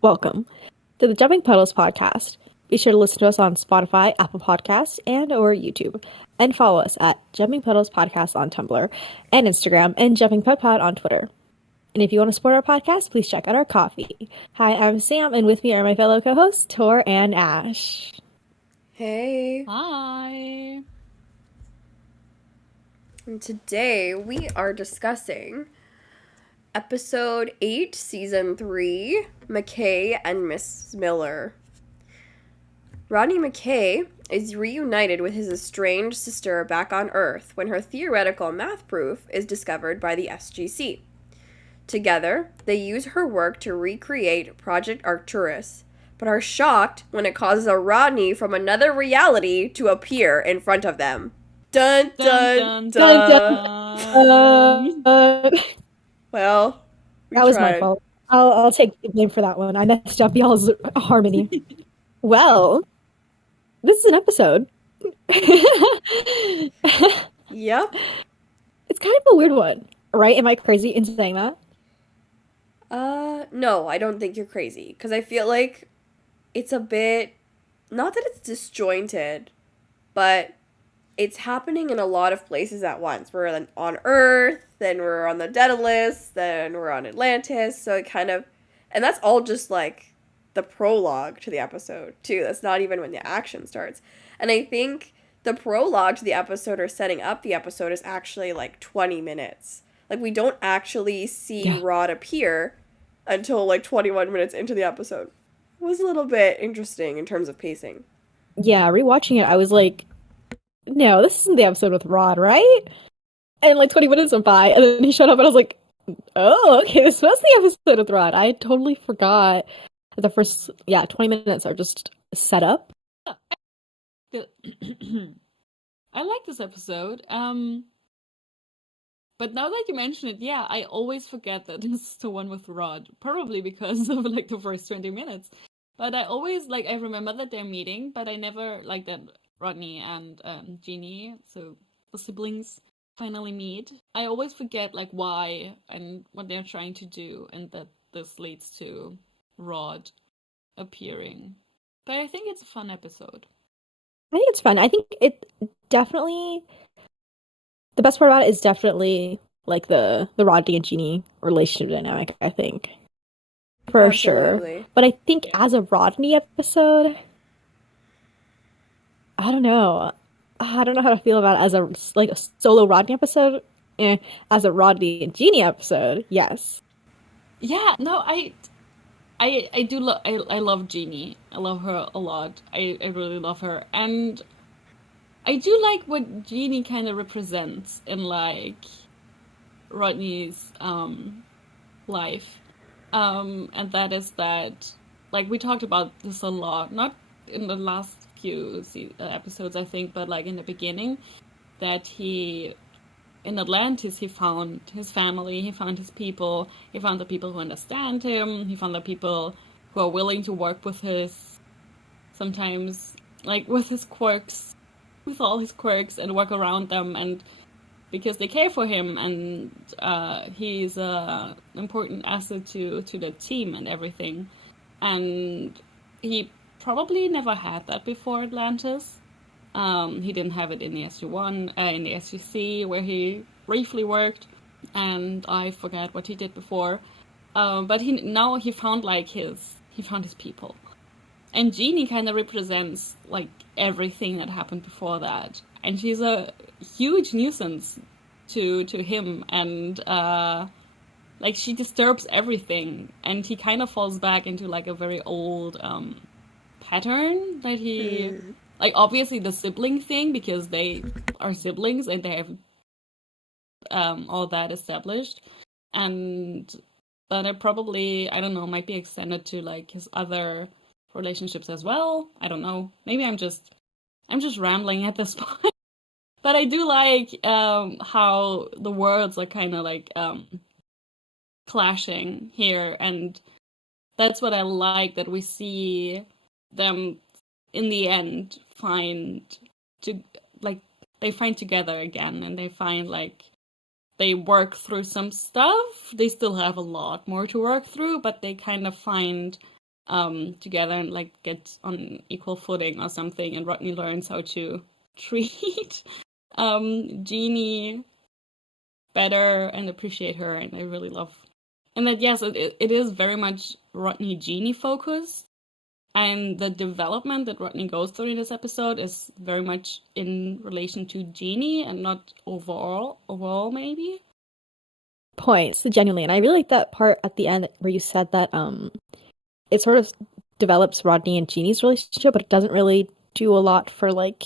Welcome to the Jumping Puddles podcast. Be sure to listen to us on Spotify, Apple Podcasts, and or YouTube. And follow us at Jumping Puddles Podcast on Tumblr and Instagram and Jumping Pud Pod on Twitter. And if you want to support our podcast, please check out our coffee. Hi, I'm Sam, and with me are my fellow co-hosts, Tor and Ash. Hey. Hi. And today we are discussing episode 8, season 3, McKay and Mrs. Miller. Rodney McKay is reunited with his estranged sister back on Earth when her theoretical math proof is discovered by the SGC. Together, they use her work to recreate Project Arcturus, but are shocked when it causes a Rodney from another reality to appear in front of them. Dun dun dun dun. Well, that was my fault. I'll take the blame for that one. I messed up y'all's harmony. Well, this is an episode. Yep. It's kind of a weird one, right? Am I crazy in saying that? No, I don't think you're crazy. Because I feel like it's a bit, not that it's disjointed, but it's happening in a lot of places at once. We're on Earth, then we're on the Daedalus, then we're on Atlantis, so it kind of, and that's all just like the prologue to the episode, too. That's not even when the action starts. And I think the prologue to the episode or setting up the episode is actually like 20 minutes. Like, we don't actually see Rod appear until like 21 minutes into the episode. It was a little bit interesting in terms of pacing. Yeah, rewatching it, I was like, no, this isn't the episode with Rod, right? And like 20 minutes went by, and then he showed up, and I was like, oh, okay, this was the episode with Rod. I totally forgot that the first, 20 minutes are just set up. I like this episode. But now that you mention it, I always forget that this is the one with Rod. Probably because of like the first 20 minutes. But I always I remember that they're meeting, but I never like that Rodney and Jeannie, so the siblings, finally meet. I always forget like why and what they're trying to do, and that this leads to Rod appearing. But I think it's a fun episode. I think it's fun. I think it definitely, the best part about it is definitely like the Rodney and Jeannie relationship dynamic, I think. For Absolutely. sure. But I think as a Rodney episode, I don't know. I don't know how to feel about it as a solo Rodney episode. As a Rodney and Jeannie episode, yes. Yeah, no, I do I love Jeannie. I love her a lot. I really love her. And I do like what Jeannie kind of represents in like Rodney's life. And that is that, like, we talked about this a lot, not in the last few episodes, I think, but like in the beginning, that in Atlantis, he found his family, he found his people, he found the people who understand him, he found the people who are willing to work with sometimes, like, with his quirks, with all his quirks, and work around them, and because they care for him, and he's an important asset to the team and everything. And he probably never had that before Atlantis. He didn't have it in the SG1, in the SGC, where he briefly worked, and I forget what he did before. But he found he found his people. And Jeannie kind of represents like everything that happened before that. And she's a huge nuisance to him, and like she disturbs everything, and he kind of falls back into like a very old pattern that he like, obviously the sibling thing, because they are siblings and they have all that established, and that it probably, I don't know, might be extended to like his other relationships as well. I don't know, maybe I'm just rambling at this point. But I do like how the worlds are kind of like clashing here, and that's what I like, that we see them in the end they find together again, and they find like they work through some stuff. They still have a lot more to work through, but they kind of find together and like get on equal footing or something, and Rodney learns how to treat Jeannie better and appreciate her, and I really love. And that, yes, it is very much Rodney Jeannie focused, and the development that Rodney goes through in this episode is very much in relation to Jeannie and not overall maybe. Points, genuinely, and I really like that part at the end where you said that it sort of develops Rodney and Jeannie's relationship, but it doesn't really do a lot for like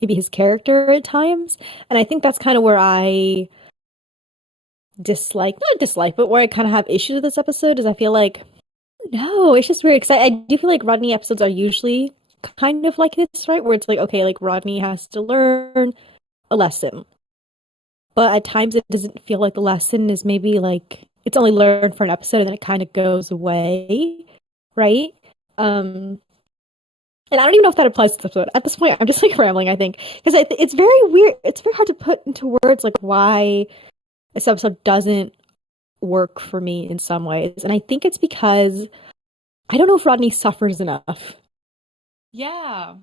maybe his character at times. And I think that's kind of where I not dislike, but where I kind of have issues with this episode is I feel like, no, it's just weird. Because I do feel like Rodney episodes are usually kind of like this, right? Where it's like, okay, like Rodney has to learn a lesson. But at times it doesn't feel like the lesson is maybe like it's only learned for an episode and then it kind of goes away, right? And I don't even know if that applies to this episode. At this point, I'm just like rambling, I think. Because it's very weird. It's very hard to put into words like why this episode doesn't work for me in some ways. And I think it's because I don't know if Rodney suffers enough. Yeah.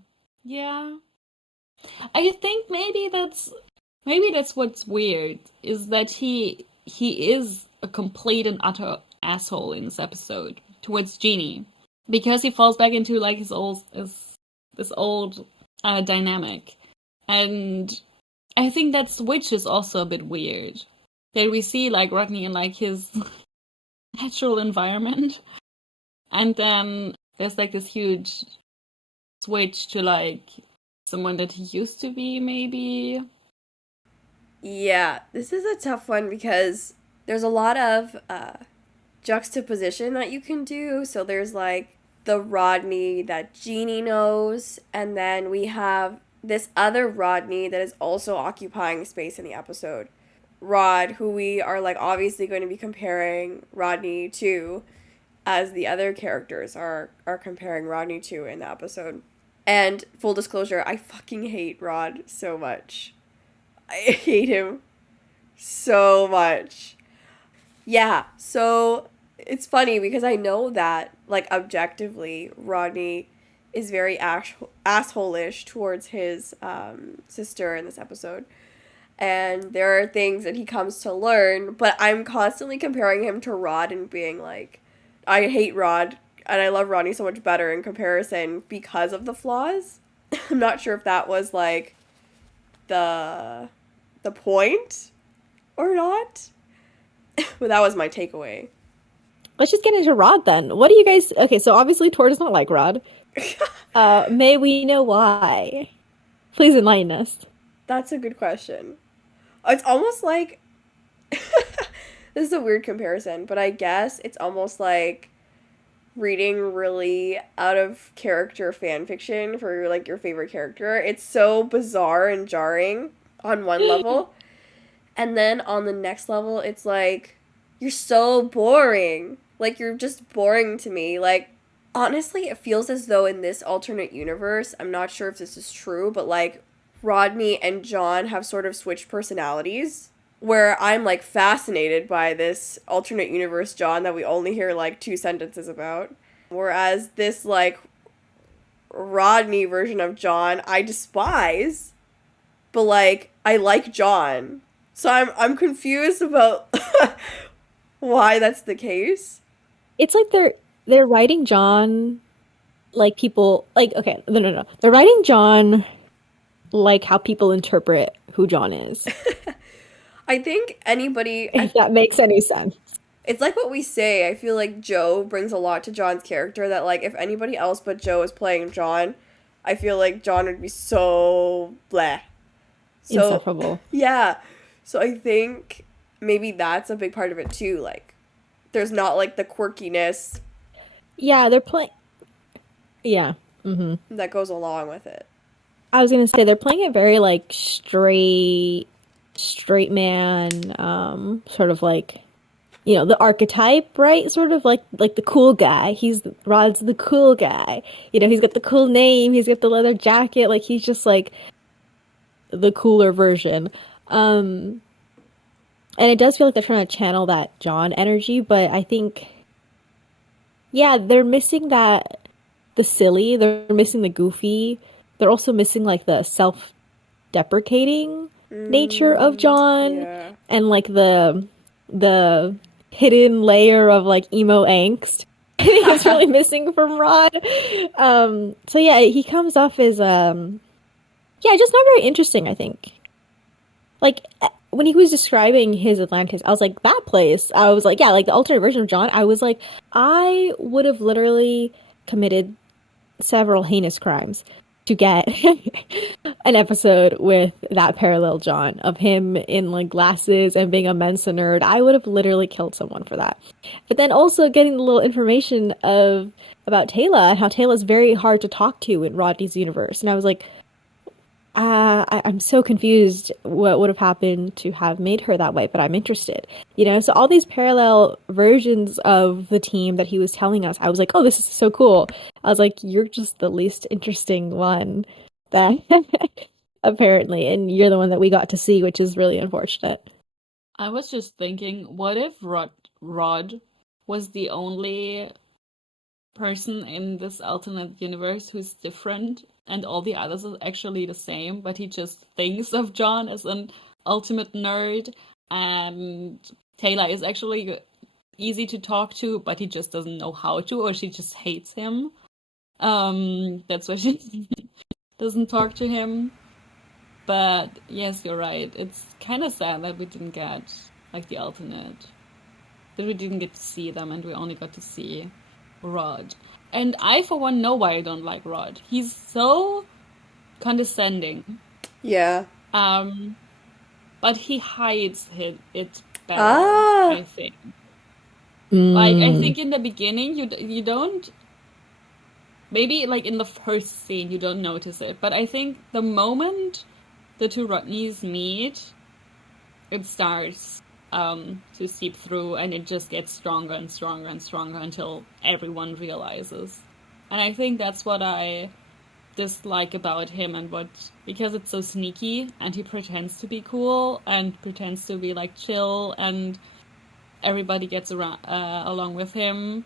I think maybe that's what's weird, is that he is a complete and utter asshole in this episode towards Jeannie, because he falls back into like this old dynamic, and I think that switch is also a bit weird, that we see like Rodney in like his natural environment, and then there's like this huge switch to like someone that he used to be, maybe. Yeah, this is a tough one because there's a lot of juxtaposition that you can do. So there's like the Rodney that Jeannie knows, and then we have this other Rodney that is also occupying space in the episode. Rod, who we are like obviously going to be comparing Rodney to, as the other characters are comparing Rodney to in the episode. And full disclosure, I fucking hate Rod so much. I hate him so much. Yeah, so it's funny because I know that, like, objectively, Rodney is very asshole-ish towards his sister in this episode. And there are things that he comes to learn, but I'm constantly comparing him to Rod and being like, I hate Rod, and I love Rodney so much better in comparison because of the flaws. I'm not sure if that was, like, the point or not, but that was my takeaway. Let's just get into Rod then. What do you guys... Okay, so obviously Tor does not like Rod. May we know why? Please enlighten us. That's a good question. It's almost like... This is a weird comparison, but I guess it's almost like reading really out of character fan fiction for like your favorite character. It's so bizarre and jarring on one level, and then on the next level it's like, you're so boring, like you're just boring to me. Like, honestly, it feels as though in this alternate universe, I'm not sure if this is true, but like Rodney and John have sort of switched personalities, where I'm like fascinated by this alternate universe John that we only hear like 2 sentences about, whereas this like Rodney version of John I despise, but like I like John. So I'm confused about why that's the case. It's like they're writing John like people like, okay, no. They're writing John like how people interpret who John is. I think anybody... If that makes any sense. It's like what we say. I feel like Joe brings a lot to John's character that, like, if anybody else but Joe is playing John, I feel like John would be so bleh. So, insufferable. Yeah. So I think maybe that's a big part of it, too. Like, there's not, like, the quirkiness... Yeah, they're playing... Yeah. Mm-hmm. That goes along with it. I was gonna say, they're playing it very, like, straight man, sort of like, you know, the archetype, right? Sort of like the cool guy. Rod's the cool guy. You know, he's got the cool name, he's got the leather jacket, like he's just like the cooler version. And it does feel like they're trying to channel that John energy, but I think Yeah, they're missing the silly, they're missing the goofy. They're also missing like the self-deprecating nature of John Yeah. and like the hidden layer of like emo angst. I think it's really missing from Rod. So yeah, he comes off as yeah, just not very interesting, I think. Like when he was describing his Atlantis, I was like, that place. I was like, yeah, like the alternate version of John. I was like, I would have literally committed several heinous crimes to get an episode with that parallel John of him in like glasses and being a Mensa nerd. I would have literally killed someone for that. But then also getting the little information of about Taylor and how Taylor's very hard to talk to in Rodney's universe. And I was like, I'm so confused what would have happened to have made her that way, but I'm interested. You know, so all these parallel versions of the team that he was telling us, I was like, oh, this is so cool. I was like, you're just the least interesting one that apparently, and you're the one that we got to see, which is really unfortunate. I was just thinking, what if Rod was the only person in this alternate universe who's different and all the others are actually the same, but he just thinks of John as an ultimate nerd, and Taylor is actually easy to talk to, but he just doesn't know how to, or she just hates him. That's why she doesn't talk to him. But yes, you're right. It's kind of sad that we didn't get like the alternate, that we didn't get to see them, and we only got to see Rod. And I, for one, know why I don't like Rod. He's so condescending. Yeah. But he hides it better, I think. Like, I think in the beginning, you don't... Maybe, like, in the first scene, you don't notice it. But I think the moment the two Rodneys meet, it starts to seep through, and it just gets stronger and stronger and stronger until everyone realizes. And I think that's what I dislike about him, and because it's so sneaky, and he pretends to be cool and pretends to be like chill, and everybody gets around along with him.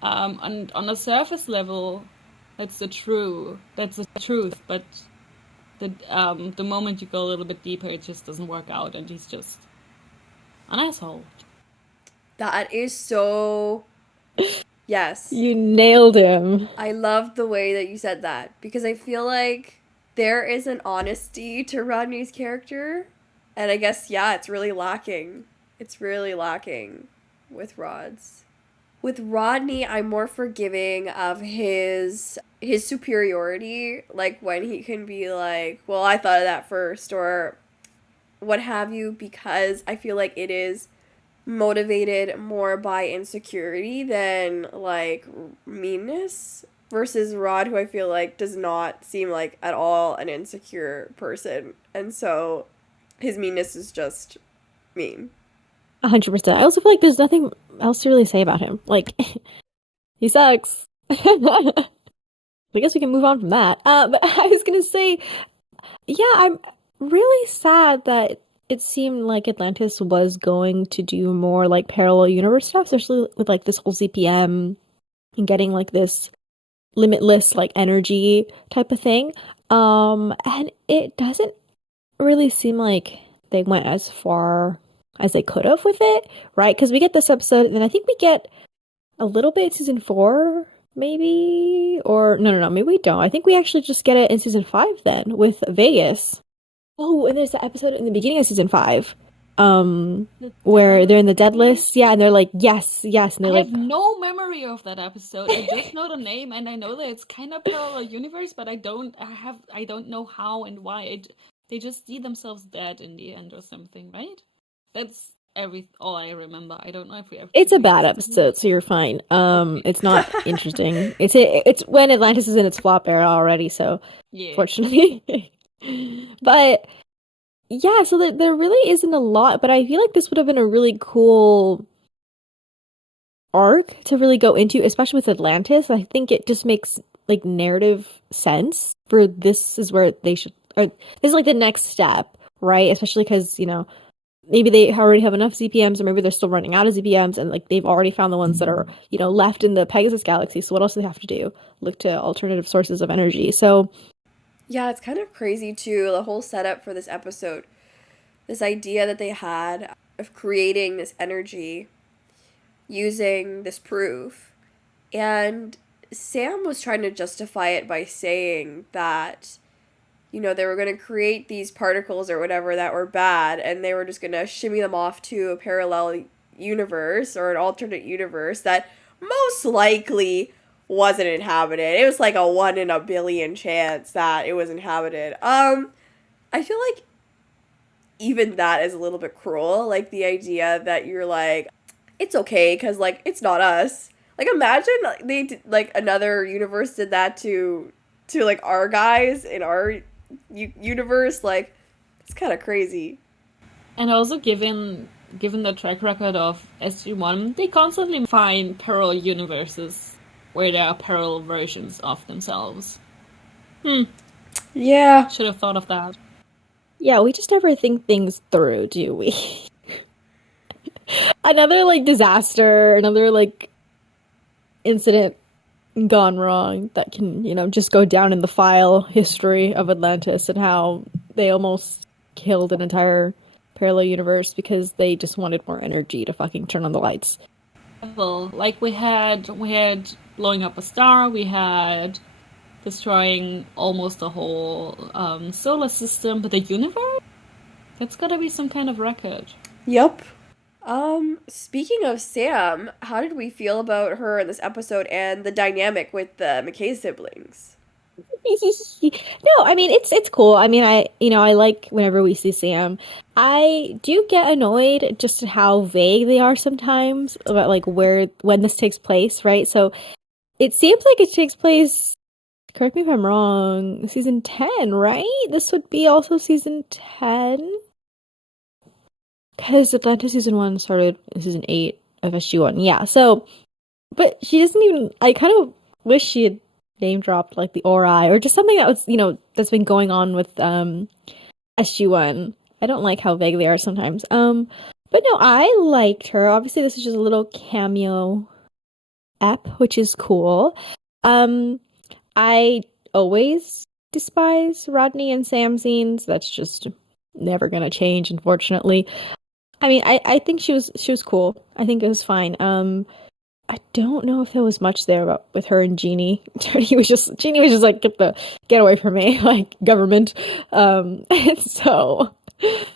And on a surface level, that's the truth. But the moment you go a little bit deeper, it just doesn't work out, and he's just an asshole. That is so... Yes. You nailed him. I loved the way that you said that, because I feel like there is an honesty to Rodney's character, and I guess, yeah, it's really lacking. It's really lacking with Rod's. With Rodney, I'm more forgiving of his superiority, like when he can be like, well, I thought of that first, or what have you, because I feel like it is motivated more by insecurity than like meanness, versus Rod, who I feel like does not seem like at all an insecure person, and so his meanness is just mean. 100%. I also feel like there's nothing else to really say about him. Like, he sucks. I guess we can move on from that. But I was gonna say, yeah, I'm really sad that it seemed like Atlantis was going to do more like parallel universe stuff, especially with like this whole ZPM and getting like this limitless like energy type of thing. And it doesn't really seem like they went as far as they could have with it, right? Because we get this episode, and then I think we get a little bit in season 4, maybe, or no, maybe we don't. I think we actually just get it in season 5 then with Vegas. Oh, and there's the episode in the beginning of season 5, where they're in the dead list, yeah, and they're like, yes, and they're I like, have no memory of that episode. I just know the name, and I know that it's kind of parallel universe, but I don't know how and why. They just see themselves dead in the end or something, right? That's all I remember. I don't know if we ever... It's a bad episode, so you're fine. It's not interesting. It's when Atlantis is in its flop era already, so yeah. Fortunately. But yeah, so there really isn't a lot, but I feel like this would have been a really cool arc to really go into, especially with Atlantis. I think it just makes like narrative sense for this is where they should, or this is like the next step, right? Especially because, you know, maybe they already have enough ZPMs, or maybe they're still running out of ZPMs, and like they've already found the ones that are, left in the Pegasus galaxy. So what else do they have to do? Look to alternative sources of energy. So Yeah, it's kind of crazy too, the whole setup for this episode. This idea that they had of creating this energy using this proof. And Sam was trying to justify it by saying that, they were going to create these particles or whatever that were bad, and they were just going to shimmy them off to a parallel universe or an alternate universe that most likely wasn't inhabited. It was like a 1 in a billion chance that it was inhabited. I feel like even that is a little bit cruel. Like the idea that you're like, it's okay because like it's not us. Like imagine like another universe did that to like our guys in our universe. Like it's kind of crazy. And also, given the track record of SG1, they constantly find parallel universes where there are parallel versions of themselves. Yeah. Should have thought of that. yeah, we just never think things through, do we? Another like disaster, another like incident gone wrong that can, just go down in the file history of Atlantis, and how they almost killed an entire parallel universe because they just wanted more energy to fucking turn on the lights. Well, like we had blowing up a star, we had destroying almost the whole solar system, but the universe? That's gotta be some kind of record. Yep. Speaking of Sam, how did we feel about her in this episode and the dynamic with the McKay siblings? No, I mean it's cool. I mean I like whenever we see Sam. I do get annoyed just at how vague they are sometimes about like when this takes place, right? So it seems like it takes place, correct me if I'm wrong, season 10, right? This would be also season 10. Because Atlanta season 1 started in season 8 of SG1. Yeah, so, but she doesn't even, I kind of wish she had name dropped like the Ori or just something that was, that's been going on with SG1. I don't like how vague they are sometimes. But no, I liked her. Obviously, this is just a little cameo ep, which is cool. I always despise Rodney and Sam scenes. That's just never gonna change, unfortunately. I mean, I think she was cool. I think it was fine. I don't know if there was much there about with her and Jeannie. Jeannie was just like get away from me, like government. And so it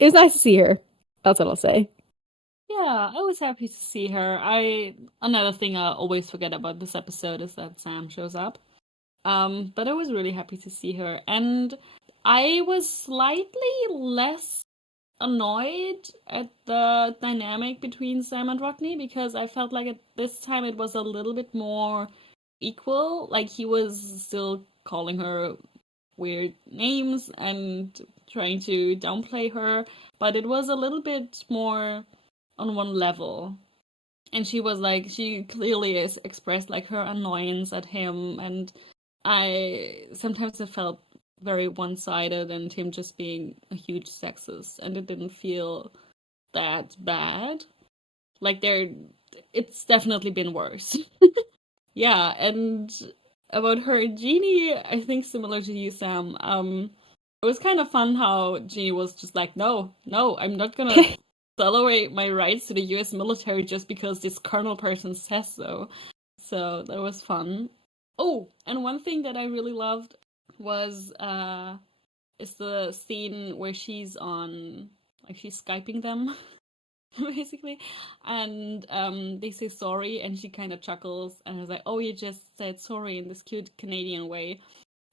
was nice to see her. That's what I'll say. Yeah, I was happy to see her. Another thing I always forget about this episode is that Sam shows up. But I was really happy to see her, and I was slightly less annoyed at the dynamic between Sam and Rodney because I felt like at this time it was a little bit more equal. Like he was still calling her weird names and trying to downplay her, but it was a little bit more on one level. And she was like, she clearly expressed like her annoyance at him, and I felt very one-sided and him just being a huge sexist, and it didn't feel that bad. Like it's definitely been worse. Yeah, and about her, Jeannie, I think similar to you, Sam, it was kind of fun how Jeannie was just like, no, I'm not gonna celebrate my rights to the US military just because this colonel person says so. So that was fun. Oh, and one thing that I really loved was is the scene where she's Skyping them basically, and they say sorry, and she kind of chuckles and was like, oh, you just said sorry in this cute Canadian way.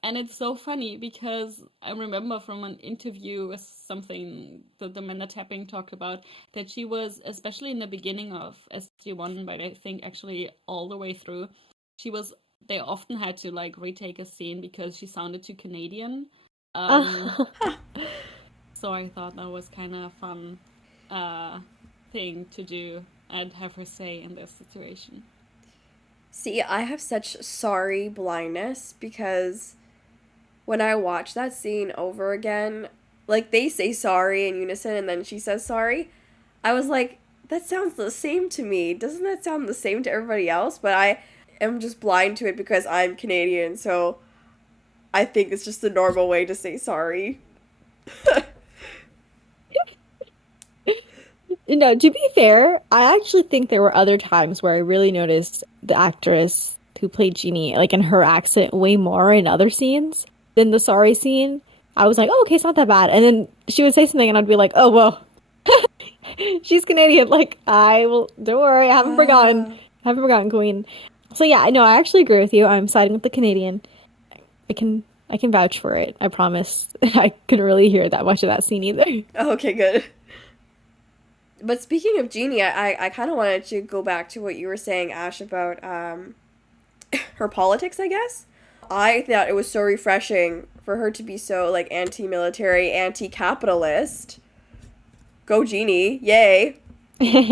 And it's so funny because I remember from an interview with something that Domenika Tapping talked about, that she was, especially in the beginning of SG1, but I think actually all the way through, they often had to like retake a scene because she sounded too Canadian. So I thought that was kind of a fun thing to do and have her say in this situation. See, I have such sorry blindness because when I watch that scene over again, like they say sorry in unison and then she says sorry. I was like, that sounds the same to me. Doesn't that sound the same to everybody else? But I am just blind to it because I'm Canadian, so I think it's just the normal way to say sorry. To be fair, I actually think there were other times where I really noticed the actress who played Jeannie, like in her accent way more in other scenes than the sorry scene. I was like, oh, okay, it's not that bad. And then she would say something and I'd be like, oh, well, she's Canadian. Like, I will, don't worry, I haven't forgotten. Haven't forgotten, Queen. So yeah, no, I actually agree with you. I'm siding with the Canadian. I can vouch for it. I promise. I couldn't really hear that much of that scene either. Okay, good. But speaking of Jeannie, I kind of wanted to go back to what you were saying, Ash, about her politics, I guess. I thought it was so refreshing for her to be so, like, anti-military, anti-capitalist. Go Jeannie, yay.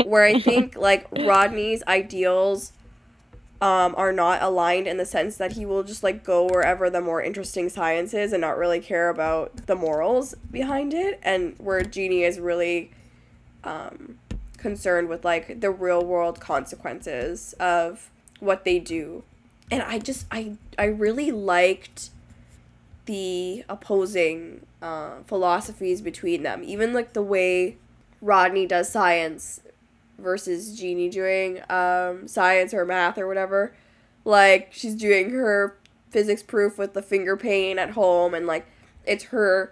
Where I think, like, Rodney's ideals are not aligned in the sense that he will just, like, go wherever the more interesting science is and not really care about the morals behind it. And where Jeannie is really concerned with, like, the real world consequences of what they do. And I really liked the opposing philosophies between them. Even, like, the way Rodney does science versus Jeannie doing science or math or whatever. Like, she's doing her physics proof with the finger paint at home, and, like, it's her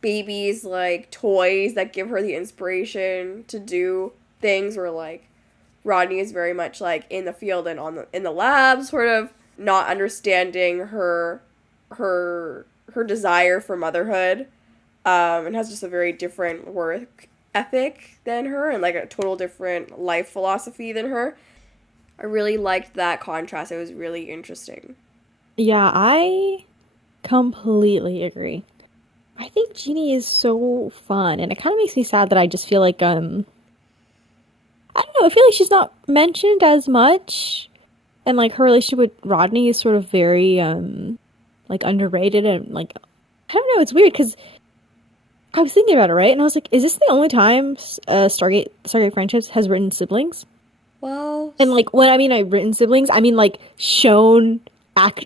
baby's, like, toys that give her the inspiration to do things, where, like, Rodney is very much, like, in the field and in the lab, sort of not understanding her desire for motherhood, and has just a very different work ethic than her, and, like, a total different life philosophy than her. I really liked that contrast. It was really interesting. Yeah, I completely agree. I think Jeannie is so fun, and it kind of makes me sad that I just feel like, I don't know, I feel like she's not mentioned as much, and, like, her relationship with Rodney is sort of very, like, underrated, and, like, I don't know, it's weird, because I was thinking about it, right, and I was like, is this the only time Stargate Friendships has written siblings? Well, And, like, when I mean I've written siblings, I mean, like, shown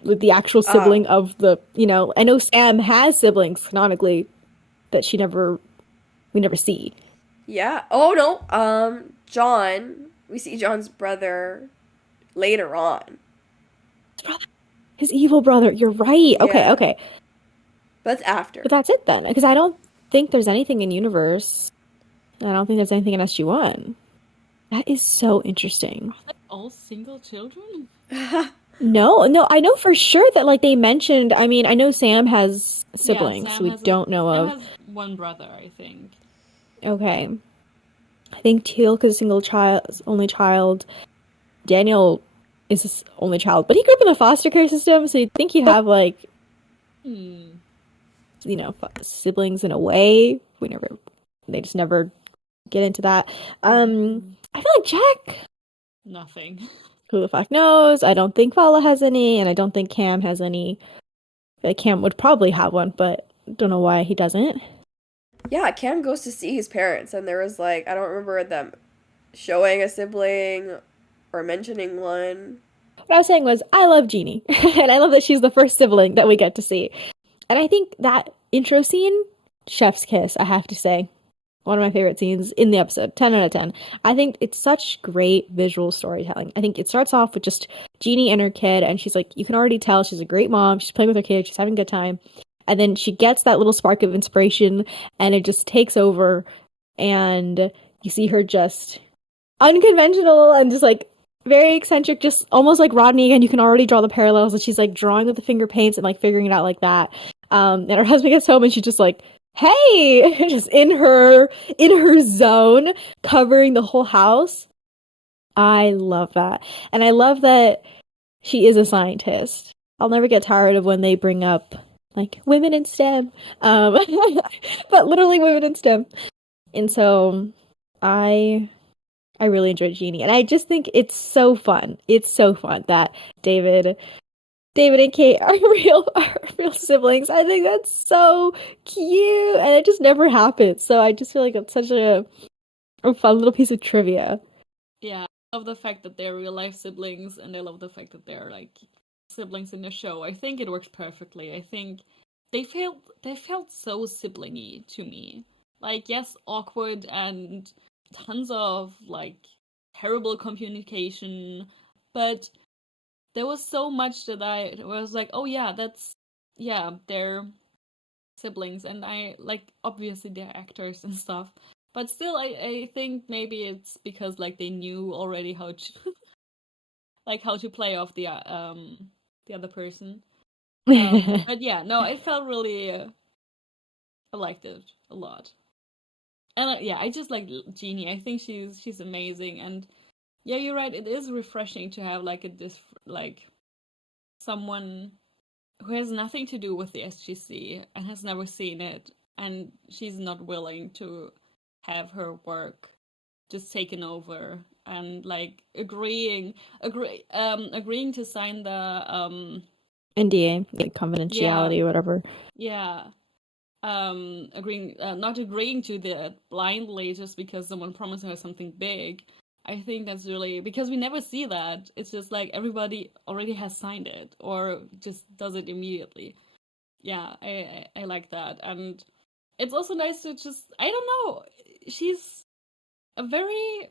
with the actual sibling of the, I know Sam has siblings canonically that we never see. yeah. Oh, no. John. We see John's brother later on. His evil brother. You're right. Okay, Yeah. okay. But that's after. But that's it then, because I don't think there's anything in Universe. I don't think there's anything in SG-1. That is so interesting. Like all single children? No, I know for sure that, like, they mentioned, I mean, I know Sam has siblings, Sam so we has don't know Sam of. has one brother, I think. Okay. I think Teal'c is only child. Daniel is his only child, but he grew up in a foster care system, so you'd think he'd have, like, siblings in a way. They just never get into that. I feel like Jack, Nothing. who the fuck knows? I don't think Vala has any, and I don't think Cam has any. I feel like Cam would probably have one, but don't know why he doesn't. Yeah, Cam goes to see his parents, and there was, like, I don't remember them showing a sibling or mentioning one. What I was saying was, I love Jeannie, and I love that she's the first sibling that we get to see. And I think that intro scene, chef's kiss, I have to say. One of my favorite scenes in the episode, 10 out of 10. I think it's such great visual storytelling. I think it starts off with just Jeannie and her kid, and she's like, you can already tell she's a great mom, she's playing with her kid, she's having a good time. And then she gets that little spark of inspiration, and it just takes over, and you see her just unconventional and just, like, very eccentric, just almost like Rodney, and you can already draw the parallels, and she's, like, drawing with the finger paints and, like, figuring it out like that. And her husband gets home, and she's just like, hey, just in her zone, covering the whole house. I love that. And I love that she is a scientist. I'll never get tired of when they bring up, like, women in STEM. But literally women in STEM. And so I really enjoyed Jeannie. And I just think it's so fun. It's so fun that David David and Kate are real siblings. I think that's so cute, and it just never happens. So I just feel like it's such a fun little piece of trivia. Yeah, I love the fact that they're real life siblings, and I love the fact that they're like siblings in the show. I think it works perfectly. I think they felt so siblingy to me. Like, yes, awkward and tons of like terrible communication, but there was so much that I was like, oh yeah, they're siblings, and I like obviously they're actors and stuff, but still, I think maybe it's because like they knew already how to like how to play off the other person. But yeah, no, it felt really I liked it a lot, and yeah, I just like Jeannie. I think she's amazing, and yeah, you're right. It is refreshing to have like like someone who has nothing to do with the SGC and has never seen it, and she's not willing to have her work just taken over, and like agreeing to sign the NDA, like confidentiality, or whatever. yeah, agreeing not agreeing to that blindly just because someone promised her something big. I think that's really, because we never see that. It's just like everybody already has signed it or just does it immediately. Yeah, I like that. And it's also nice to just, I don't know, she's a very,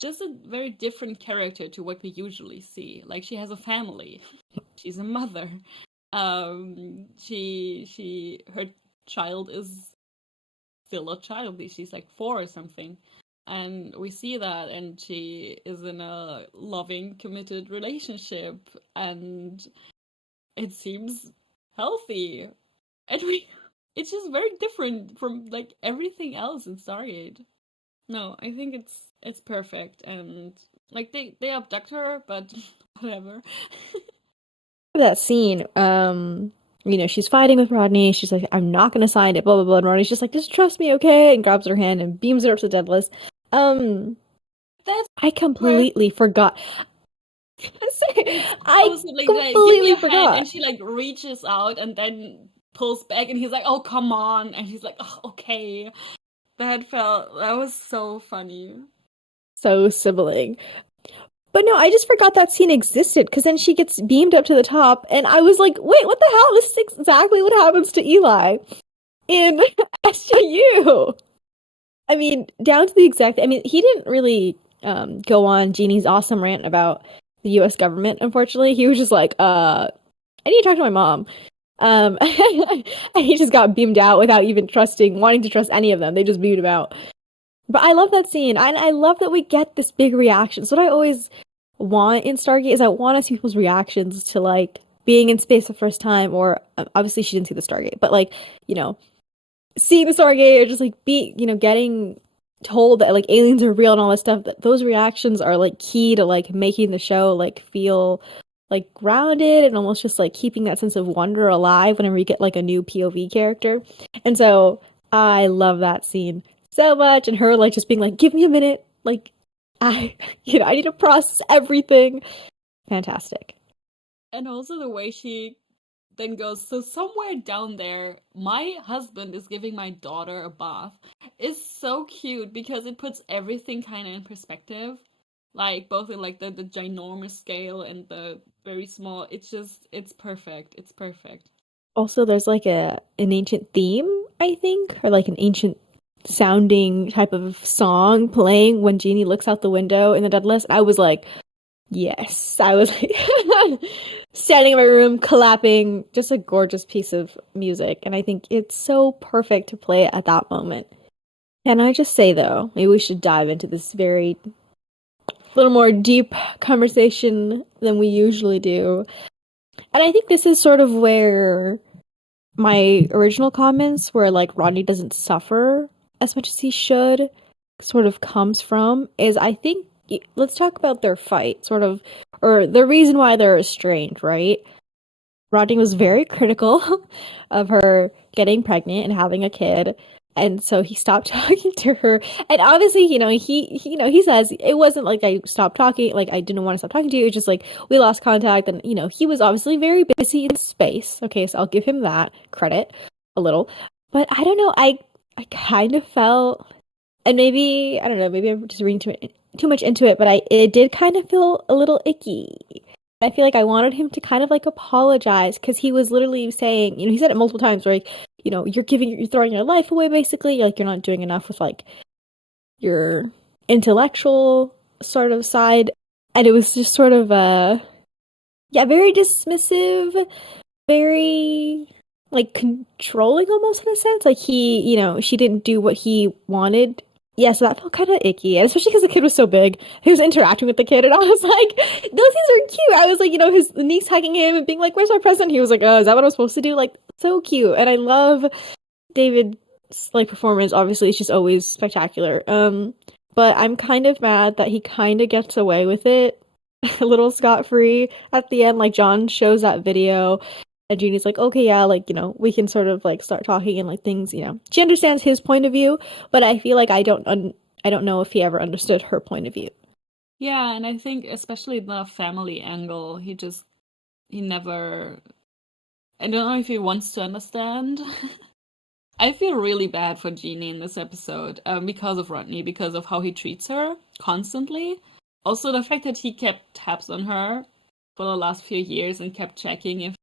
just a very different character to what we usually see. Like, she has a family. She's a mother. Her child is still a child. She's like 4 or something. And we see that, and she is in a loving, committed relationship, and it seems healthy. And it's just very different from like everything else in Stargate. No, I think it's perfect, and like they abduct her, but whatever. That scene, she's fighting with Rodney. She's like, I'm not gonna sign it, blah blah blah. And Rodney's just like, just trust me, okay? And grabs her hand and beams her up to the dead list. I completely forgot. I completely forgot. And she like reaches out and then pulls back, and he's like, "Oh, come on!" And he's like, "Oh, okay." That was so funny. So sibling. But no, I just forgot that scene existed, because then she gets beamed up to the top, and I was like, wait, what the hell? This is exactly what happens to Eli in SJU. I mean, down to the exact... I mean, he didn't really go on Jeannie's awesome rant about the US government, unfortunately. He was just like, I need to talk to my mom. And he just got beamed out without even wanting to trust any of them. They just beamed him out. But I love that scene. I love that we get this big reaction. So what I always want in Stargate is I want to see people's reactions to, like, being in space the first time, or obviously she didn't see the Stargate, but, like, seeing the Stargate, or just, like, getting told that, like, aliens are real and all that stuff, that those reactions are, like, key to, like, making the show, like, feel, like, grounded, and almost just, like, keeping that sense of wonder alive whenever you get, like, a new POV character. And so I love that scene so much, and her, like, just being like, give me a minute, like, I need to process everything. Fantastic. And also the way she then goes, so somewhere down there, my husband is giving my daughter a bath, is so cute, because it puts everything kind of in perspective. Like, both in, like, the ginormous scale and the very small. It's perfect. It's perfect. Also, there's, like, an ancient theme, I think, or, like, an ancient sounding type of song playing when Jeannie looks out the window in the dead list. I was like, yes. I was like standing in my room clapping. Just a gorgeous piece of music, and I think it's so perfect to play it at that moment. Can I just say, though, maybe we should dive into this very little more deep conversation than we usually do. And I think this is sort of where my original comments, where, like, Rodney doesn't suffer as much as he should, sort of comes from, is I think, let's talk about their fight, sort of, or the reason why they're estranged, right? Rodney was very critical of her getting pregnant and having a kid, And so he stopped talking to her. And obviously, he says it wasn't like I stopped talking, like I didn't want to stop talking to you. It's just like we lost contact, and he was obviously very busy in space. Okay, so I'll give him that credit a little. But I don't know, I kind of felt, and maybe I don't know, maybe I'm just reading too much into it, but it did kind of feel a little icky. I feel like I wanted him to kind of like apologize, because he was literally saying, he said it multiple times, where like, you're throwing your life away, basically. You're not doing enough with like your intellectual sort of side. And it was just sort of very dismissive, very like controlling almost, in a sense. Like she didn't do what he wanted. Yeah, so that felt kind of icky, and especially because the kid was so big. He was interacting with the kid, and I was like, those things are cute. I was like, his niece hugging him and being like, where's my present? He was like, is that what I'm supposed to do? Like, so cute. And I love David's like performance. Obviously, it's just always spectacular. But I'm kind of mad that he kind of gets away with it a little scot-free at the end. Like, John shows that video, and Jeannie's like, okay, yeah, like, we can sort of like start talking, and like things, she understands his point of view, but I feel like I don't know if he ever understood her point of view. Yeah, and I think especially the family angle, he never, I don't know if he wants to understand. I feel really bad for Jeannie in this episode, because of Rodney, because of how he treats her constantly. Also, the fact that he kept tabs on her for the last few years and kept checking if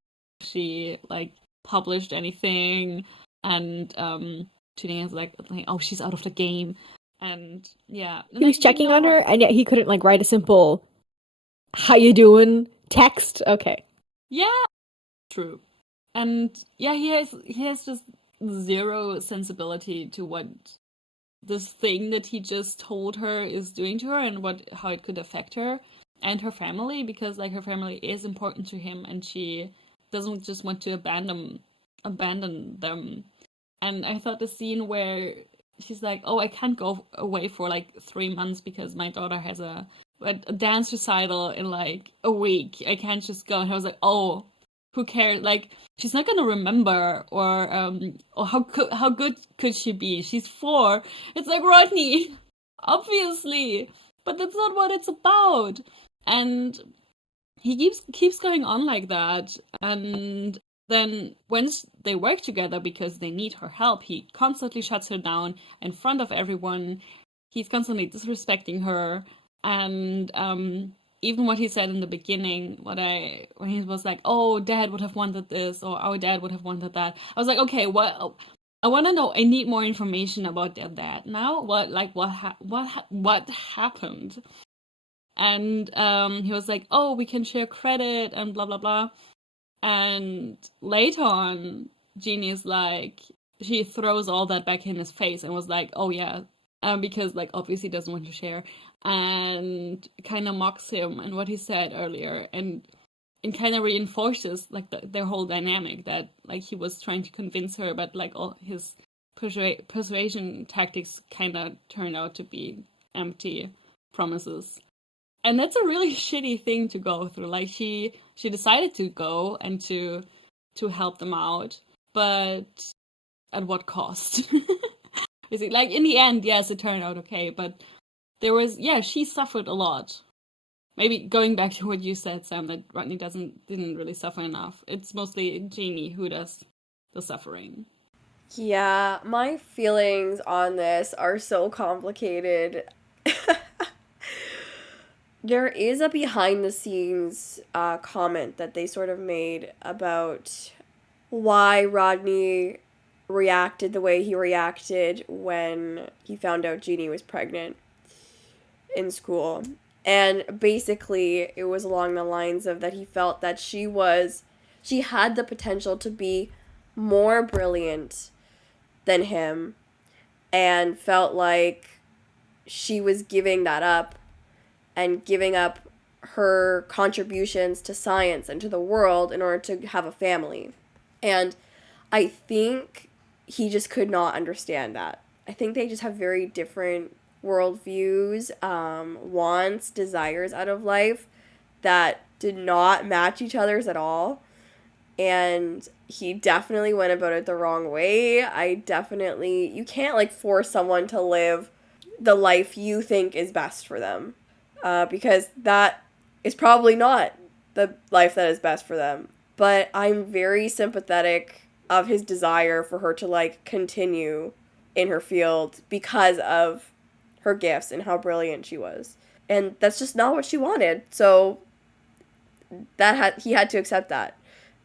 she like published anything, and treating us like, oh, she's out of the game. And yeah, he was checking on her, and yet he couldn't like write a simple "how you doing" text. Okay, yeah, true. And yeah, he has just zero sensibility to what this thing that he just told her is doing to her, and how it could affect her and her family, because like her family is important to him, and she doesn't just want to abandon them. And I thought the scene where she's like, oh, I can't go away for like 3 months because my daughter has a dance recital in like a week. I can't just go. And I was like, oh, who cares? Like, she's not gonna remember, or how good could she be? She's 4. It's like, Rodney, obviously, but that's not what it's about. And he keeps going on like that, and then when they work together because they need her help, he constantly shuts her down in front of everyone. He's constantly disrespecting her, and even what he said in the beginning, when he was like, "Oh, Dad would have wanted this," or "Our dad would have wanted that," I was like, "Okay, what? I want to know. I need more information about their dad now. What happened?" And he was like, "Oh, we can share credit and blah blah blah." And later on, Jeannie is like, she throws all that back in his face and was like, "Oh yeah," because like obviously doesn't want to share, and kind of mocks him and what he said earlier, and kind of reinforces like their whole dynamic, that like he was trying to convince her, but like all his persuasion tactics kind of turned out to be empty promises. And that's a really shitty thing to go through. Like, she decided to go and to help them out, but at what cost? Is it like in the end? Yes, it turned out okay, but she suffered a lot. Maybe going back to what you said, Sam, that Rodney didn't really suffer enough. It's mostly Jeannie who does the suffering. Yeah, my feelings on this are so complicated. There is a behind-the-scenes comment that they sort of made about why Rodney reacted the way he reacted when he found out Jeannie was pregnant in school. And basically, it was along the lines of that he felt that she had the potential to be more brilliant than him, and felt like she was giving that up, and giving up her contributions to science and to the world in order to have a family. And I think he just could not understand that. I think they just have very different worldviews, wants, desires out of life that did not match each other's at all. and he definitely went about it the wrong way. You can't like force someone to live the life you think is best for them, because that is probably not the life that is best for them. But I'm very sympathetic of his desire for her to like continue in her field because of her gifts and how brilliant she was. And that's just not what she wanted. So he had to accept that.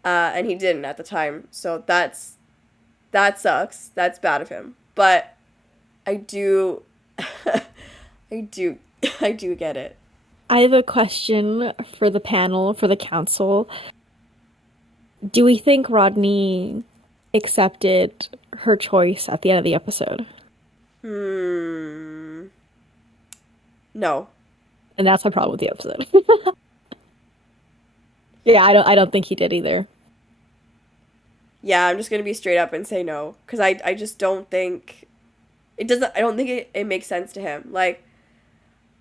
And he didn't at the time. So that sucks. That's bad of him. But I do I do get it. I have a question for the panel, for the council. Do we think Rodney accepted her choice at the end of the episode? No. And that's my problem with the episode. Yeah, I don't think he did either. Yeah, I'm just gonna be straight up and say no. Because I just don't think I don't think it makes sense to him. Like,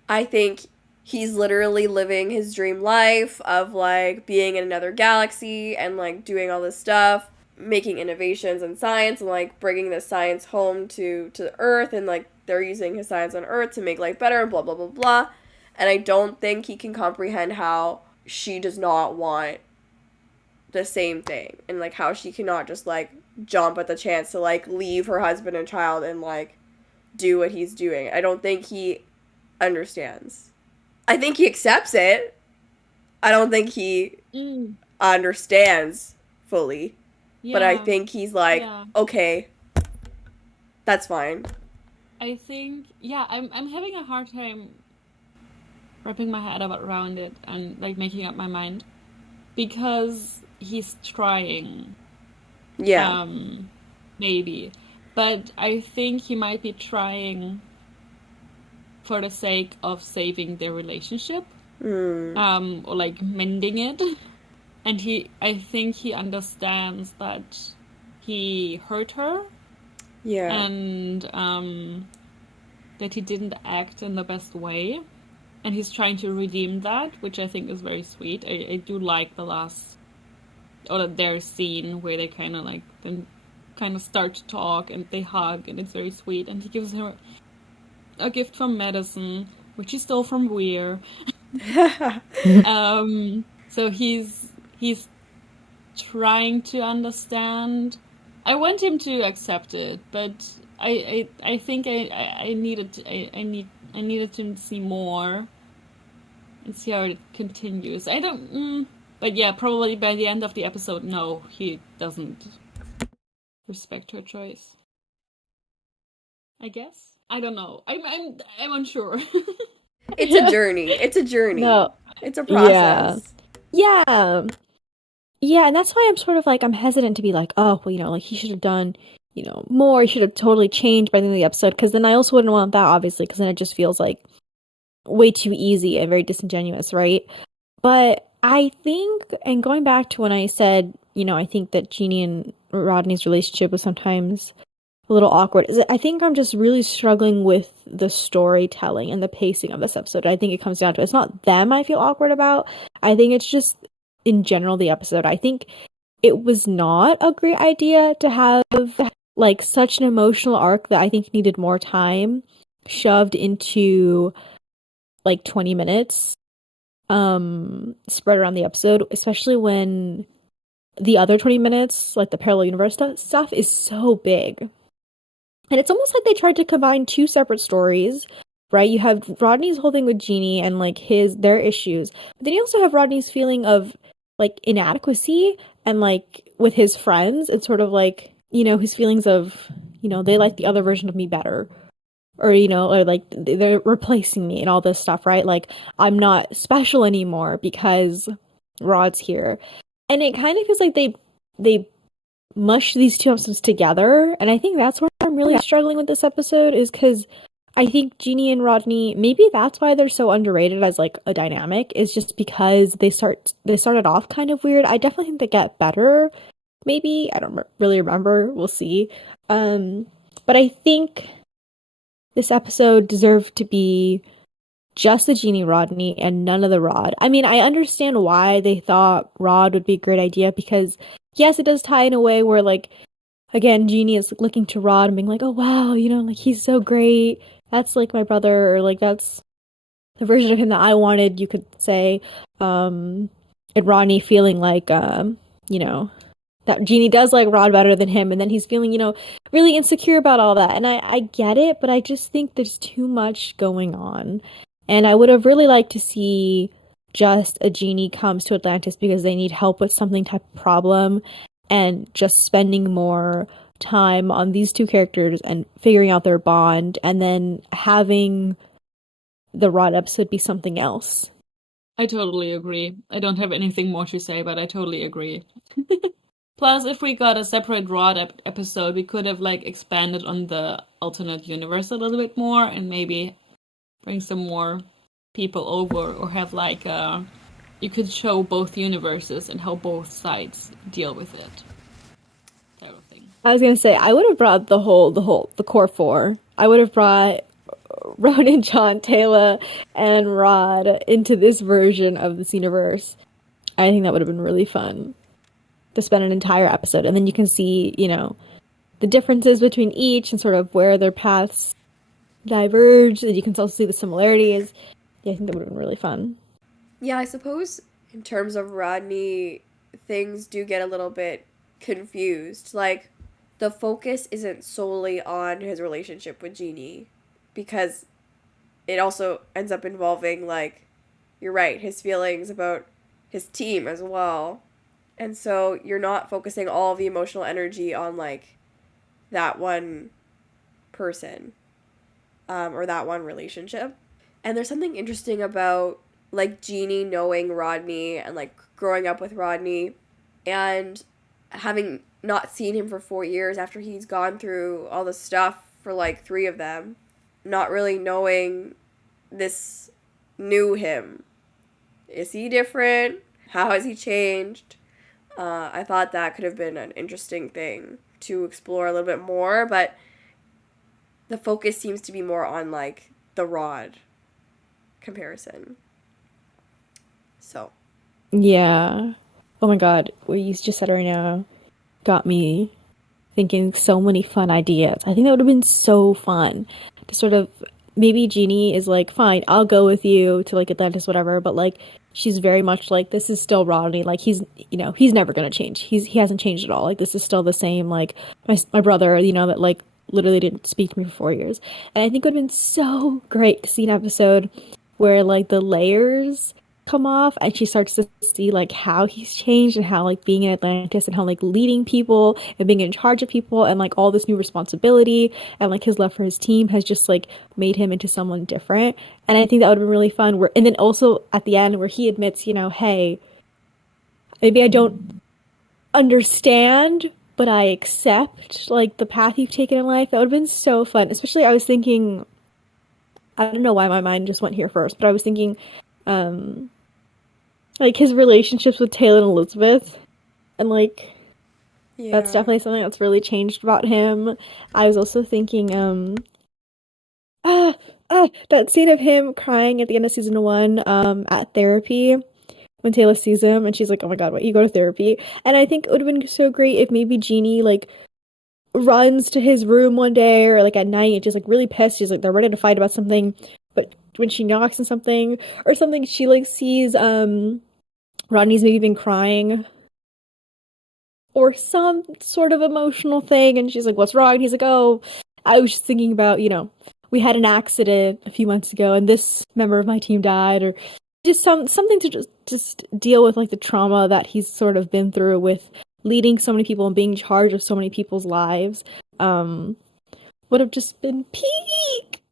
I think he's literally living his dream life of, like, being in another galaxy and, like, doing all this stuff, making innovations in science and, like, bringing the science home to the Earth, and, like, they're using his science on Earth to make life better and blah, blah, blah, blah. And I don't think he can comprehend how she does not want the same thing, and, like, how she cannot just, like, jump at the chance to, like, leave her husband and child and, like, do what he's doing. I don't think he understands. I think he accepts it. I don't think he understands fully. Yeah. But I think he's like, okay, that's fine. I think, I'm having a hard time wrapping my head around it and, like, making up my mind. Because he's trying. Yeah. Maybe. But I think he might be trying for the sake of saving their relationship. Or, like, mending it. And I think he understands that he hurt her. Yeah. And that he didn't act in the best way. And he's trying to redeem that, which I think is very sweet. I do like their scene where they kind of like then kind of start to talk and they hug, and it's very sweet. And he gives her a gift from medicine, which he stole from Weir. So he's trying to understand. I want him to accept it, but I think I needed to see more and see how it continues. I don't, but yeah, probably by the end of the episode, no, he doesn't respect her choice. I guess. I don't know. I'm unsure. It's a journey. It's a journey. No. It's a process. Yeah, and that's why I'm sort of like, I'm hesitant to be like, oh, well, you know, like he should have done, you know, more. He should have totally changed by the end of the episode, because then I also wouldn't want that, obviously, because then it just feels like way too easy and very disingenuous, right? But I think, and going back to when I said, you know, I think that Jeannie and Rodney's relationship was sometimes a little awkward, I think I'm just really struggling with the storytelling and the pacing of this episode. I think it comes down to, it's not them I feel awkward about. I think it's just, in general, the episode. I think it was not a great idea to have, like, such an emotional arc that I think needed more time shoved into, like, 20 minutes spread around the episode, especially when the other 20 minutes, like the parallel universe stuff, is so big. And it's almost like they tried to combine two separate stories, right? You have Rodney's whole thing with Jeannie and, like, their issues. But then you also have Rodney's feeling of, like, inadequacy and, like, with his friends. It's sort of like, you know, his feelings of, you know, they like the other version of me better. Or, you know, or, like, they're replacing me and all this stuff, right? Like, I'm not special anymore because Rod's here. And it kind of feels like they mush these two episodes together, and I think that's where I'm really struggling with this episode, is because I think Jeannie and Rodney, maybe that's why they're so underrated as, like, a dynamic, is just because they started off kind of weird. I definitely think they get better, maybe. I don't really remember. We'll see. But I think this episode deserved to be just the Jeannie Rodney and none of the Rod. I mean, I understand why they thought Rod would be a great idea, because yes, it does tie in a way where, like, again, Jeannie is looking to Rod and being like, oh wow, like he's so great. That's like my brother, or like that's the version of him that I wanted, you could say. And Rodney feeling like, you know, that Jeannie does like Rod better than him, and then he's feeling, really insecure about all that. And I get it, but I just think there's too much going on. And I would have really liked to see just a Jeannie comes to Atlantis because they need help with something type of problem, and just spending more time on these two characters and figuring out their bond, and then having the Rod episode be something else. I totally agree. I don't have anything more to say, but I totally agree. Plus, if we got a separate Rod episode, we could have like expanded on the alternate universe a little bit more and maybe bring some more people over, or have like you could show both universes and how both sides deal with it. Type of thing. I was gonna say I would have brought the core four. I would have brought Ronan, John, Taylor, and Rod into this version of this universe. I think that would have been really fun to spend an entire episode, and then you can see, the differences between each and sort of where their paths diverge, and you can also see the similarities. Yeah, I think that would have been really fun. Yeah, I suppose in terms of Rodney, things do get a little bit confused. Like, the focus isn't solely on his relationship with Jeannie, because it also ends up involving, like, you're right, his feelings about his team as well. And so you're not focusing all the emotional energy on, like, that one person, or that one relationship. And there's something interesting about, like, Jeannie knowing Rodney and, like, growing up with Rodney and having not seen him for 4 years after he's gone through all the stuff for, like, 3 of them. Not really knowing this new him. Is he different? How has he changed? I thought that could have been an interesting thing to explore a little bit more, but the focus seems to be more on, like, the Rod comparison. So. Yeah. Oh my god, what you just said right now got me thinking so many fun ideas. I think that would have been so fun to sort of, maybe Jeannie is like, fine, I'll go with you to like Atlantis, whatever, but like she's very much like, this is still Rodney, like he's never gonna change. He hasn't changed at all. Like this is still the same, like my brother, that like literally didn't speak to me for 4 years. And I think it would have been so great to see an episode where like the layers come off and she starts to see like how he's changed, and how like being in Atlantis and how like leading people and being in charge of people and like all this new responsibility and like his love for his team has just like made him into someone different. And I think that would have been really fun, and then also at the end where he admits, hey, maybe I don't understand, but I accept like the path you've taken in life. That would have been so fun. Especially I was thinking, I don't know why my mind just went here first, but I was thinking like his relationships with Taylor and Elizabeth, and like that's definitely something that's really changed about him. I was also thinking that scene of him crying at the end of season 1 at therapy when Taylor sees him and she's like, oh my god, why you go to therapy? And I think it would have been so great if maybe Jeannie like runs to his room one day or like at night and just like really pissed. She's like, they're ready to fight about something, but when she knocks on something or something, she like sees Rodney's maybe been crying or some sort of emotional thing, and she's like, what's wrong? And he's like, oh, I was just thinking about, we had an accident a few months ago and this member of my team died, or just something to just deal with like the trauma that he's sort of been through with leading so many people and being in charge of so many people's lives. Would have just been peak.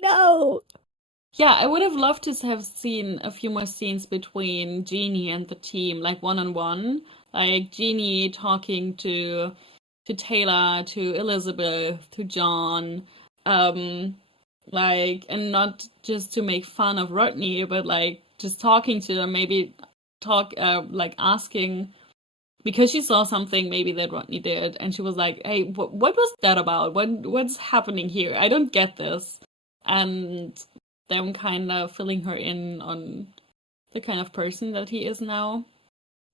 No. Yeah, I would have loved to have seen a few more scenes between Jeannie and the team, like one-on-one. Like Jeannie talking to Taylor, to Elizabeth, to John, like, and not just to make fun of Rodney, but like just talking to them, maybe like asking, because she saw something maybe that Rodney did, and she was like, hey, what was that about? What's happening here? I don't get this. And them kind of filling her in on the kind of person that he is now.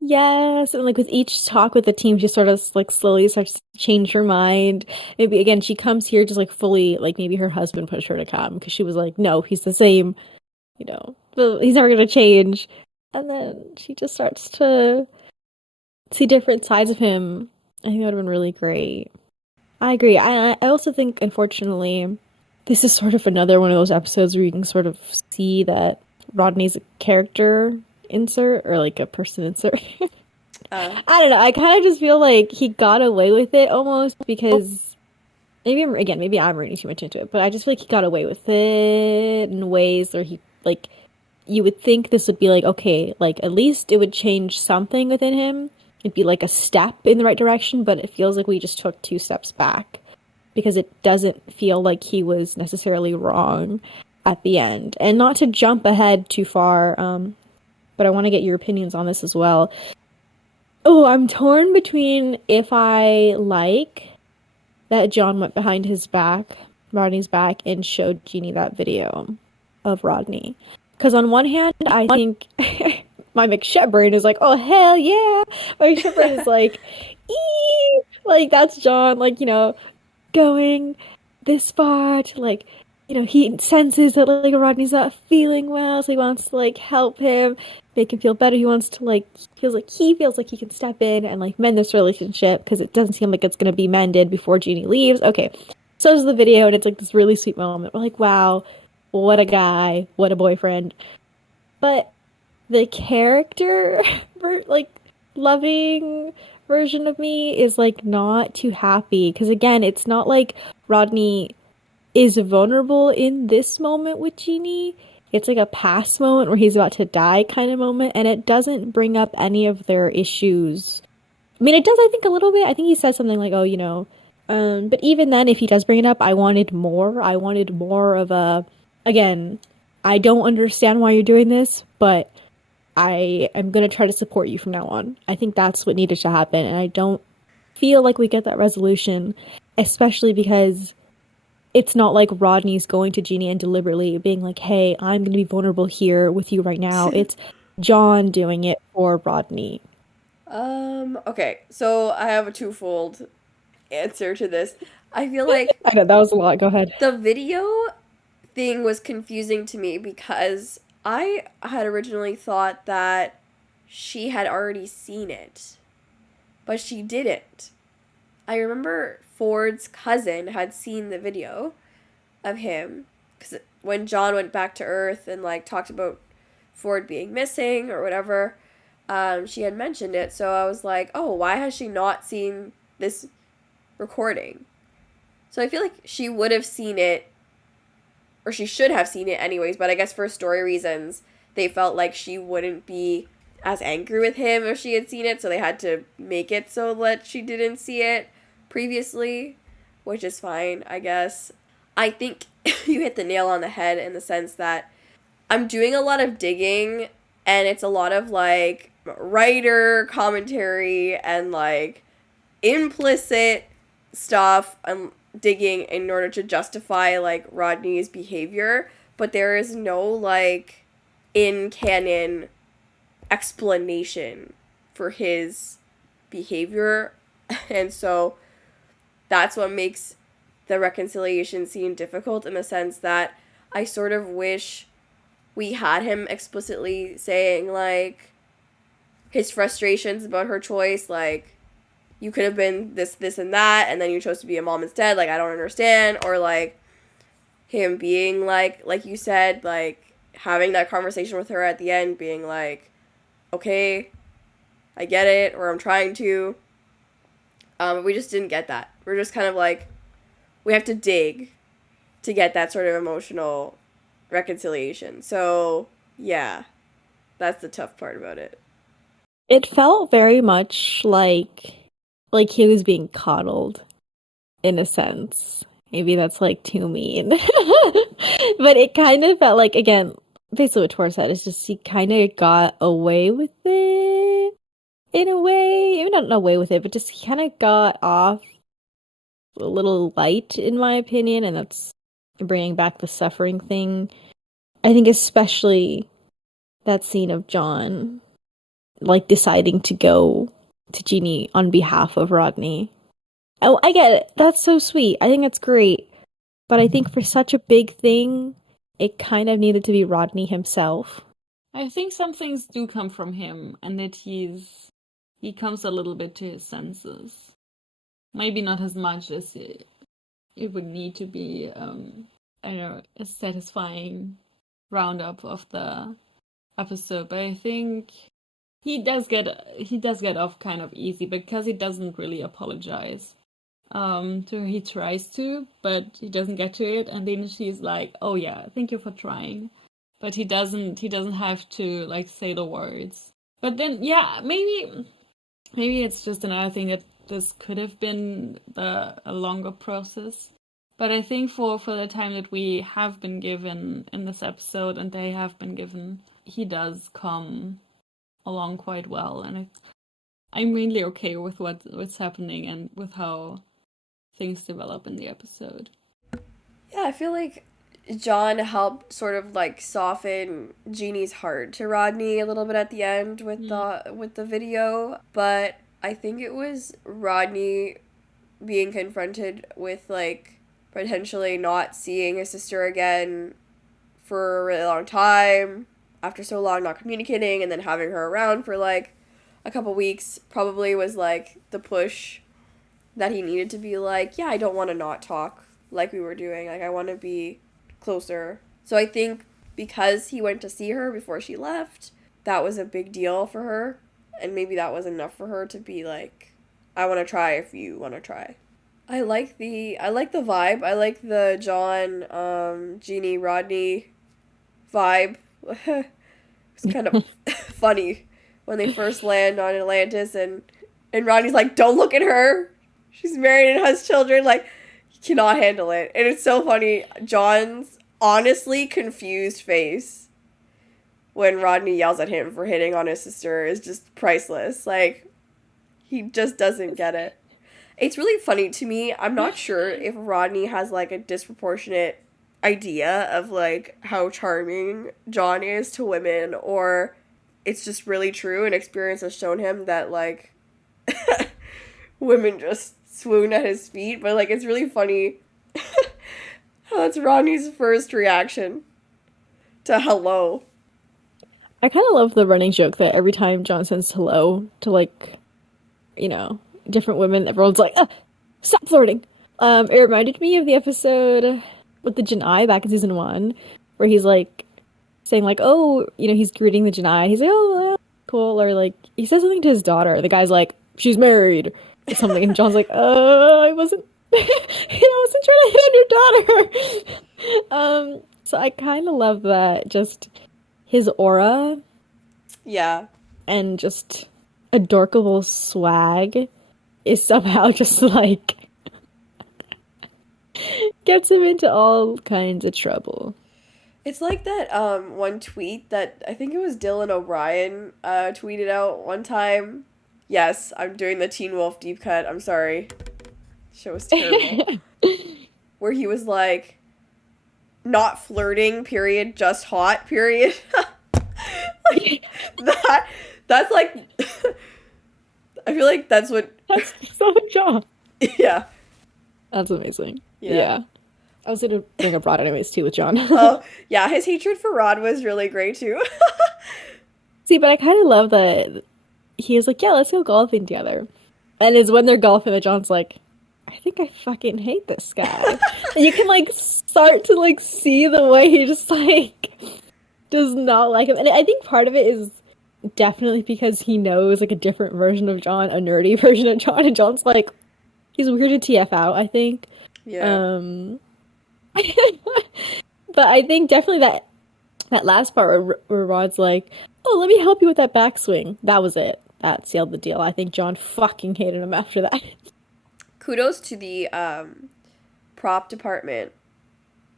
Yes, and like with each talk with the team, she sort of like slowly starts to change her mind. Maybe again, she comes here just like fully like maybe her husband pushed her to come because she was like, no, he's the same, but he's never gonna change. And then she just starts to see different sides of him. I think that would have been really great. I agree. I also think, unfortunately, this is sort of another one of those episodes where you can sort of see that Rodney's a character insert or like a person insert. I don't know. I kind of just feel like he got away with it almost because maybe I'm reading too much into it, but I just feel like he got away with it in ways where he like you would think this would be like okay, like at least it would change something within him. It'd be like a step in the right direction, but it feels like we just took two steps back because it doesn't feel like he was necessarily wrong at the end. And not to jump ahead too far, but I want to get your opinions on this as well. Oh, I'm torn between if I like that John went behind his back, Rodney's back, and showed Jeannie that video of Rodney. Because on one hand, I think my McSheppard is like, oh, hell yeah. My McSheppard is like, eee! Like, that's John, like, going this far to, like, he senses that, like, Rodney's not feeling well, so he wants to, like, help him, make him feel better. He wants to, like, feels like he can step in and, like, mend this relationship, because it doesn't seem like it's going to be mended before Jeannie leaves. Okay, so there's the video, and it's, like, this really sweet moment. We're like, wow, what a guy, what a boyfriend. But the character, like, loving version of me is, like, not too happy. Because, again, it's not like Rodney is vulnerable in this moment with Jeannie. It's like a past moment where he's about to die kind of moment, and it doesn't bring up any of their issues. I mean, it does, I think, a little bit. I think he says something like, oh, but even then, if he does bring it up, I wanted more. I wanted more of a, again, I don't understand why you're doing this, but I am going to try to support you from now on. I think that's what needed to happen, and I don't feel like we get that resolution, especially because it's not like Rodney's going to Jeannie and deliberately being like, hey, I'm going to be vulnerable here with you right now. It's John doing it for Rodney. Okay, so I have a twofold answer to this. I feel like I know, that was a lot. Go ahead. the video thing was confusing to me because I had originally thought that she had already seen it, but she didn't. I remember Ford's cousin had seen the video of him because when John went back to Earth and like talked about Ford being missing or whatever, she had mentioned it. So I was like, oh, why has she not seen this recording? So I feel like she would have seen it, or she should have seen it anyways, but I guess for story reasons, they felt like she wouldn't be as angry with him if she had seen it, so they had to make it so that she didn't see it previously, which is fine, I guess. I think you hit the nail on the head in the sense that I'm doing a lot of digging, and it's a lot of, like, writer commentary and, like, implicit stuff I'm digging in order to justify, like, Rodney's behavior, but there is no, like, in-canon explanation for his behavior, and so that's what makes the reconciliation scene difficult in the sense that I sort of wish we had him explicitly saying, like, his frustrations about her choice, like, you could have been this, and that, and then you chose to be a mom instead, like, I don't understand, or, like, him being, like you said, like, having that conversation with her at the end, being like, okay, I get it, or I'm trying to, we just didn't get that. We're just kind of like, we have to dig to get that sort of emotional reconciliation. So, yeah, that's the tough part about it. It felt very much like he was being coddled, in a sense. Maybe that's, like, too mean. But it kind of felt like, again, basically what Tor said, is just he kind of got away with it, in a way. Maybe not away with it, but just he kind of got off a little light, in my opinion, and that's bringing back the suffering thing. I think especially that scene of John like deciding to go to Jeannie on behalf of Rodney. Oh, I get it. That's so sweet. I think that's great. But I think for such a big thing, it kind of needed to be Rodney himself. I think some things do come from him, and that he comes a little bit to his senses. Maybe not as much as it would need to be, I don't know, a satisfying roundup of the episode. But I think he does get off kind of easy because he doesn't really apologize. So he tries to, but he doesn't get to it, and then she's like, "Oh yeah, thank you for trying," but he doesn't have to like say the words. But then yeah, maybe it's just another thing that this could have been a longer process. But I think for the time that we have been given in this episode and they have been given, he does come along quite well, and I'm mainly okay with what's happening and with how things develop in the episode. Yeah, I feel like John helped sort of like soften Jeannie's heart to Rodney a little bit at the end with the video, but I think it was Rodney being confronted with like potentially not seeing his sister again for a really long time, after so long not communicating, and then having her around for like a couple weeks probably was like the push that he needed to be like, yeah, I don't want to not talk like we were doing. Like, I want to be closer. So I think because he went to see her before she left, that was a big deal for her. And maybe that was enough for her to be like, I want to try if you want to try. I like the vibe. I like the John, Jeannie, Rodney vibe. It's kind of funny when they first land on Atlantis and Rodney's like, don't look at her. She's married and has children. Like, he cannot handle it. And it's so funny. John's honestly confused face when Rodney yells at him for hitting on his sister is just priceless. Like, he just doesn't get it. It's really funny to me. I'm not sure if Rodney has, like, a disproportionate idea of, like, how charming John is to women, or it's just really true and experience has shown him that, like, women just swoon at his feet. But, like, it's really funny how that's Rodney's first reaction to hello. I kind of love the running joke that every time John says hello to, like, you know, different women, everyone's like, stop flirting. It reminded me of the episode with the Janai back in season 1, where he's like saying like, oh, you know, he's greeting the Janai. He's like, oh, cool. Or like, he says something to his daughter. The guy's like, she's married or something. And John's like, I wasn't, I wasn't trying to hit on your daughter. So I kind of love that. Just his aura. Yeah. And just adorkable swag is somehow just like gets him into all kinds of trouble. It's like that one tweet that I think it was Dylan O'Brien tweeted out one time. Yes, I'm doing the Teen Wolf deep cut. I'm sorry. Show was terrible. Where he was like, not flirting, period, just hot, period. Like, that's like, I feel like that's what... That's so John. Yeah. That's amazing. Yeah. I was gonna bring up Rod anyways, too, with John. Oh, yeah, his hatred for Rod was really great, too. See, but I kind of love that he was like, yeah, let's go golfing together. And it's when they're golfing that John's like, I think I fucking hate this guy. And you can, like, start to, like, see the way he just, like, does not like him. And I think part of it is definitely because he knows, like, a different version of John, a nerdy version of John. And John's like, he's weird to TF out, I think. Yeah. But I think definitely that last part where Rod's like, oh, let me help you with that backswing. That was it. That sealed the deal. I think John fucking hated him after that. Kudos to the prop department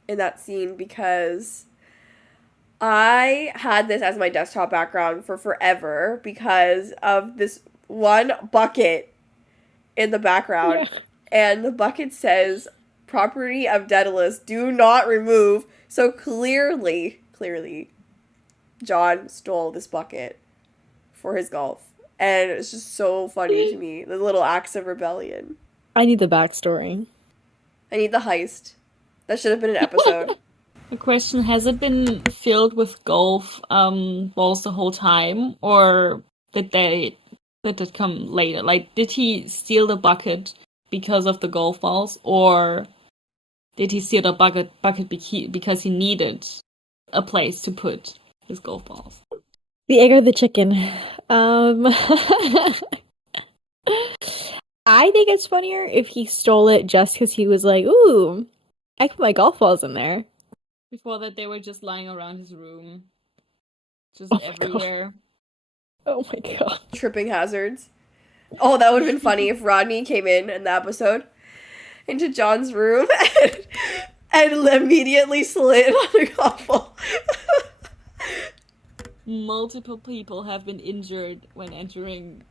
in that scene, because I had this as my desktop background for forever because of this one bucket in the background. Yeah. And the bucket says, property of Daedalus, do not remove. So clearly, John stole this bucket for his golf. And it's just so funny to me. The little acts of rebellion. I need the backstory. I need the heist. That should have been an episode. The question, has it been filled with golf balls the whole time, or did it come later? Like, did he steal the bucket because of the golf balls, or did he steal the bucket because he needed a place to put his golf balls? The egg or the chicken? I think it's funnier if he stole it just because he was like, ooh, I put my golf balls in there. Before that, they were just lying around his room. Just Oh my everywhere. Oh my god. Tripping hazards. Oh, that would have been funny if Rodney came in the episode into John's room and immediately slid on a golf ball. Multiple people have been injured when entering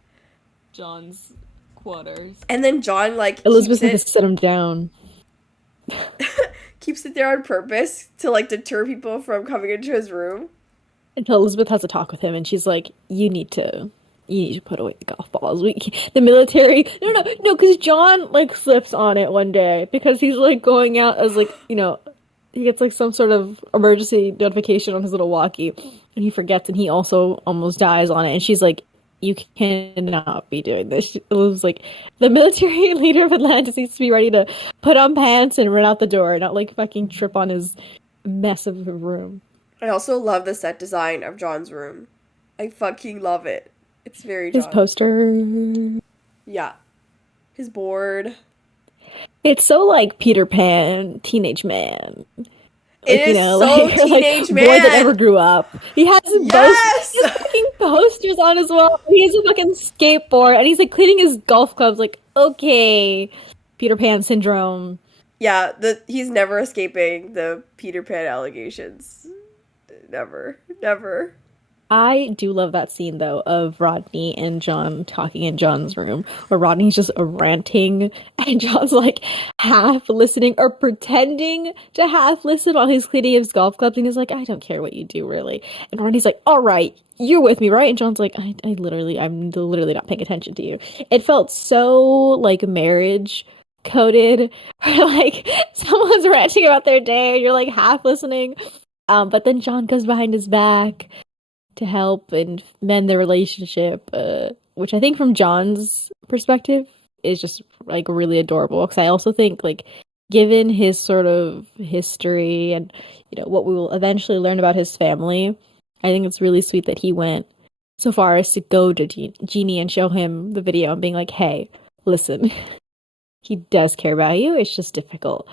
John's quarters. And then John, like, Elizabeth has to sit him down. keeps it there on purpose to, like, deter people from coming into his room. Until Elizabeth has a talk with him, and she's like, you need to put away the golf balls. The military... No, because John, like, slips on it one day, because he's, like, going out as, like, you know, he gets, like, some sort of emergency notification on his little walkie, and he forgets, and he also almost dies on it, and she's like, you cannot be doing this. It was like, the military leader of Atlantis needs to be ready to put on pants and run out the door, not, like, fucking trip on his mess of a room. I also love the set design of John's room. I fucking love it. It's very John. His poster. Yeah. His board. It's so, like, Peter Pan, teenage man. It is so teenage man. Boy that never grew up. He has Yes! he has fucking posters on his wall. He has a fucking skateboard, and he's, like, cleaning his golf clubs. Like, okay, Peter Pan syndrome. Yeah, he's never escaping the Peter Pan allegations. Never. I do love that scene, though, of Rodney and John talking in John's room, where Rodney's just ranting, and John's, like, half listening, or pretending to half listen while he's cleaning his golf clubs, and he's like, I don't care what you do, really. And Rodney's like, all right, you're with me, right? And John's like, I'm literally not paying attention to you. It felt so, like, marriage coded, like, someone's ranting about their day, and you're, like, half listening, but then John goes behind his back to help and mend the relationship, which I think from John's perspective is just, like, really adorable, because I also think, like, given his sort of history and, you know, what we will eventually learn about his family, I think it's really sweet that he went so far as to go to Jeannie and show him the video and being like, hey, listen, he does care about you, it's just difficult.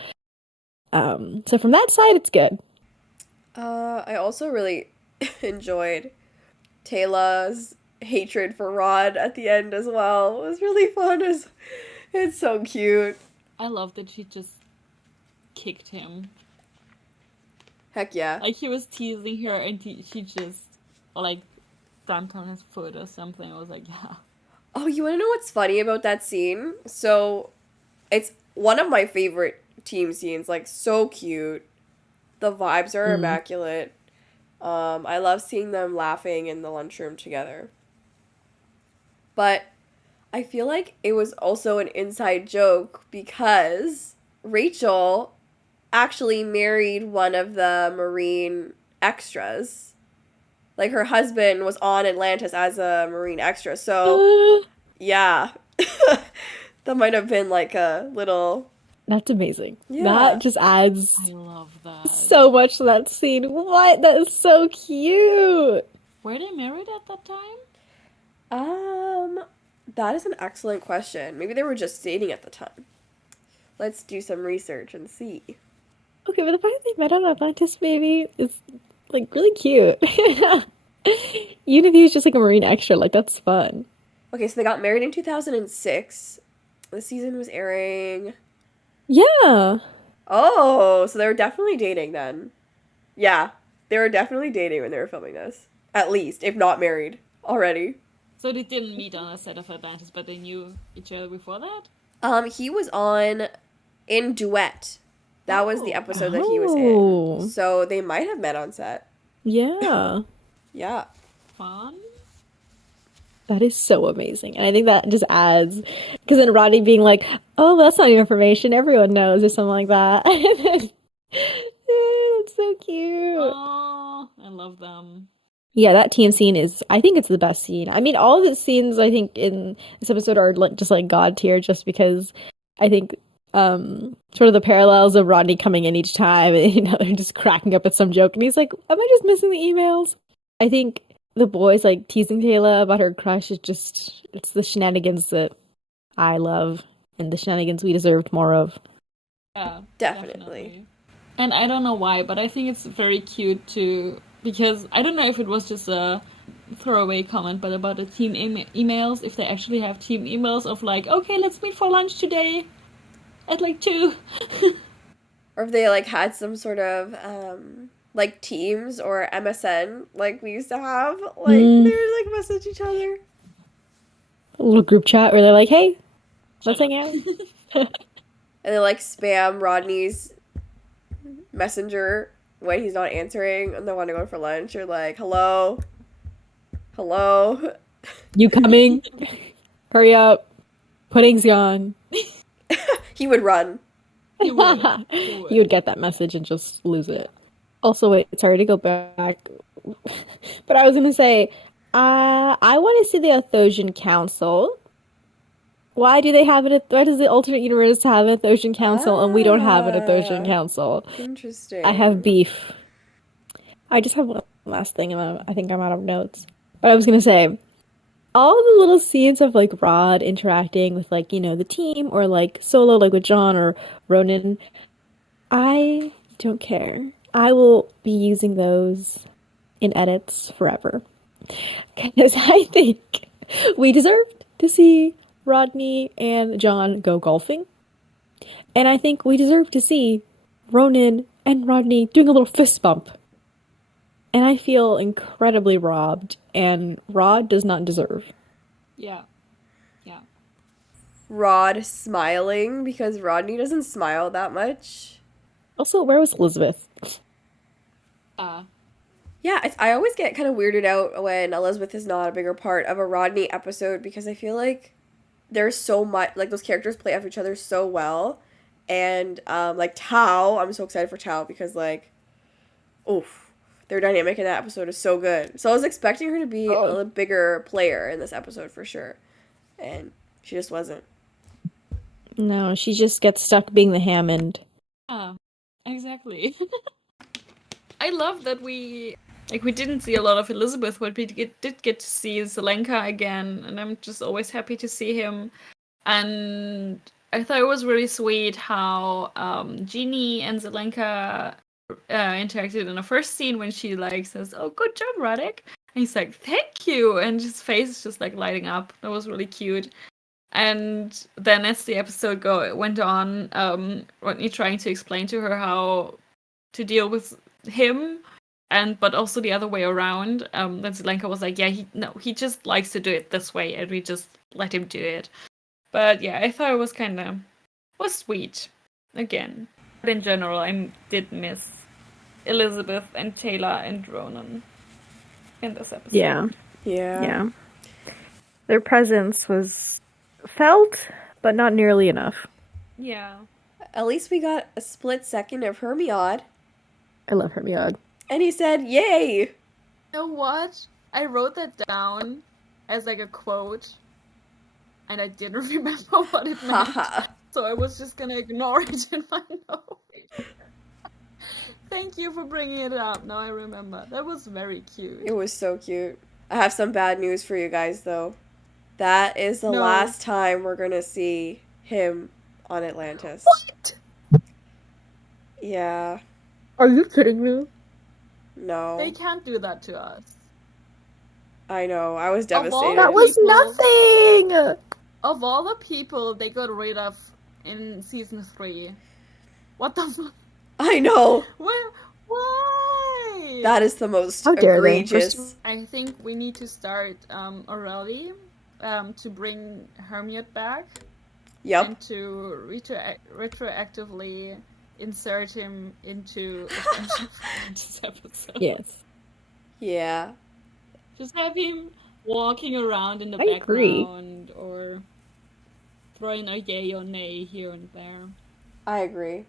So from that side, it's good. I also really enjoyed Taylor's hatred for Rod at the end as well. It was really fun. It's so cute. I love that she just kicked him. Heck yeah. Like, he was teasing her, and she just, like, stamped on his foot or something. I was like, yeah. Oh, you want to know what's funny about that scene? So, it's one of my favorite team scenes. Like, so cute. The vibes are immaculate. I love seeing them laughing in the lunchroom together. But I feel like it was also an inside joke because Rachel actually married one of the Marine extras. Like, her husband was on Atlantis as a Marine extra. So, yeah. That might have been like a little... That's amazing. Yeah. That just adds I love that. so much to that scene. What? That is so cute. Were they married at that time? That is an excellent question. Maybe they were just dating at the time. Let's do some research and see. Okay, but the fact that they met on Atlantis, maybe, is, like, really cute. Even if he was just, like, a Marine extra, like, that's fun. Okay, so they got married in 2006. The season was airing... Yeah. Oh, so they were definitely dating then. Yeah, they were definitely dating when they were filming this. At least, if not married already. So they didn't meet on a set of Atlantis, but they knew each other before that? He was in Duet. That was the episode that he was Oh. in. So they might have met on set. Yeah. Yeah. Fun? That is so amazing. And I think that just adds, because then Rodney being like, oh, that's not new information. Everyone knows, or something like that. It's so cute. Oh, I love them. Yeah, that team scene is, I think it's the best scene. I mean, all of the scenes I think in this episode are like, just like God tier, just because I think sort of the parallels of Rodney coming in each time and, just cracking up at some joke. And he's like, am I just missing the emails? I think the boys like teasing Taylor about her crush is just, it's the shenanigans that I love and the shenanigans we deserved more of. Yeah, Definitely. And I don't know why, but I think it's very cute too, because I don't know if it was just a throwaway comment, but about the team emails, if they actually have team emails of like, okay, let's meet for lunch today at like 2. Or if they like had some sort of like Teams or MSN like we used to have, like they would like message each other. A little group chat where they're like, hey, let's hang out. And they like spam Rodney's messenger when he's not answering and they want to go for lunch, or like, hello, You coming? Hurry up. Pudding's gone. he would run. You would get that message and just lose it. Also, wait, sorry to go back, but I was gonna say, I want to see the Athosian Council. Why do they have it? Why does the alternate universe have an Athosian Council and we don't have an Athosian Council? Interesting. I have beef. I just have one last thing, and I think I'm out of notes. But I was gonna say, all the little scenes of like Rod interacting with like, the team, or like solo, like with John or Ronan, I don't care. I will be using those in edits forever. Because I think we deserve to see Rodney and John go golfing. And I think we deserve to see Ronan and Rodney doing a little fist bump. And I feel incredibly robbed, and Rod does not deserve. Yeah. Rod smiling, because Rodney doesn't smile that much. Also, where was Elizabeth? Yeah, I always get kind of weirded out when Elizabeth is not a bigger part of a Rodney episode, because I feel like there's so much, like those characters play off each other so well. And like Tao, I'm so excited for Tao because like, oof, their dynamic in that episode is so good. So I was expecting her to be a bigger player in this episode for sure, and she just wasn't. No, she just gets stuck being the Hammond. Exactly. I love that we didn't see a lot of Elizabeth, but we did get to see Zelenka again, and I'm just always happy to see him. And I thought it was really sweet how Jeannie and Zelenka interacted in the first scene when she like says, "Oh, good job, Radek," and he's like, "Thank you," and his face is just like lighting up. That was really cute. And then as the episode went on, Rodney trying to explain to her how to deal with him, but also the other way around. Then Zelenka was like, "Yeah, he just likes to do it this way, and we just let him do it." But yeah, I thought it was sweet again. But in general, I did miss Elizabeth and Taylor and Ronan in this episode. Yeah. Their presence was felt, but not nearly enough. Yeah. At least we got a split second of Hermiod. I love Hermiod. And he said, "Yay!" You know what? I wrote that down as like a quote, and I didn't remember what it meant. So I was just gonna ignore it in my notes. Thank you for bringing it up. Now I remember. That was very cute. It was so cute. I have some bad news for you guys, though. That is the last time we're gonna see him on Atlantis. What? Yeah. Are you kidding me? No. They can't do that to us. I know. I was devastated. That was nothing! Of all the people they got rid of in season 3, what the fuck? I know. Why? That is the most egregious. I think we need to start early to bring Hermiod back. Yep. And to retroactively insert him into this episode. Yes. Yeah. Just have him walking around in the I agree. background or throwing a yay or nay here and there. I agree.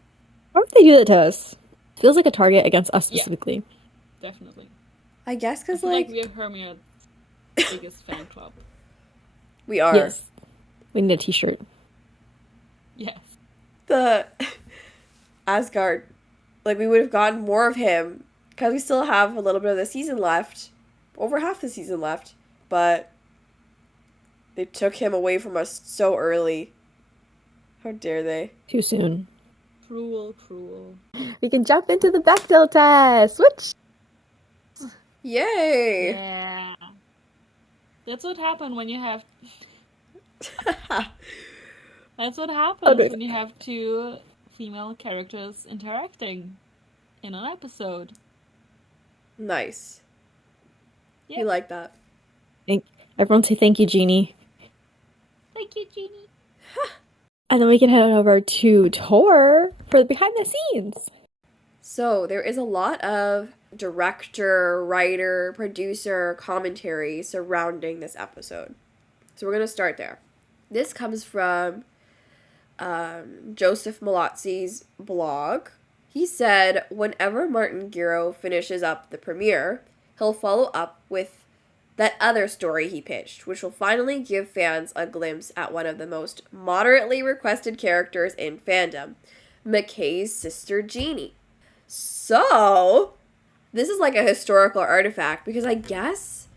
Why would they do that to us? Feels like a target against us Yeah. specifically. Definitely. I guess I because, feel like, like we're Hermiod's biggest fan club. we are. Yes. We need a t-shirt. Yes. The Asgard, like, we would have gotten more of him because we still have a little bit of the season left, over half the season left, but they took him away from us so early. How dare they? Too soon. Cruel, cruel. We can jump into the Bechdel test. Which Yay! Yeah. That's what happened when you have. That's what happens Okay. when you have two female characters interacting in an episode. Nice. Yeah. You like that? Everyone say thank you, Jeannie. Thank you, Jeannie. And then we can head over to Tor for the behind the scenes. So there is a lot of director, writer, producer commentary surrounding this episode. So we're going to start there. This comes from Joseph Malazzi's blog. He said, whenever Martin Giro finishes up the premiere, he'll follow up with that other story he pitched, which will finally give fans a glimpse at one of the most moderately requested characters in fandom, McKay's sister Jeannie. So, this is like a historical artifact because I guess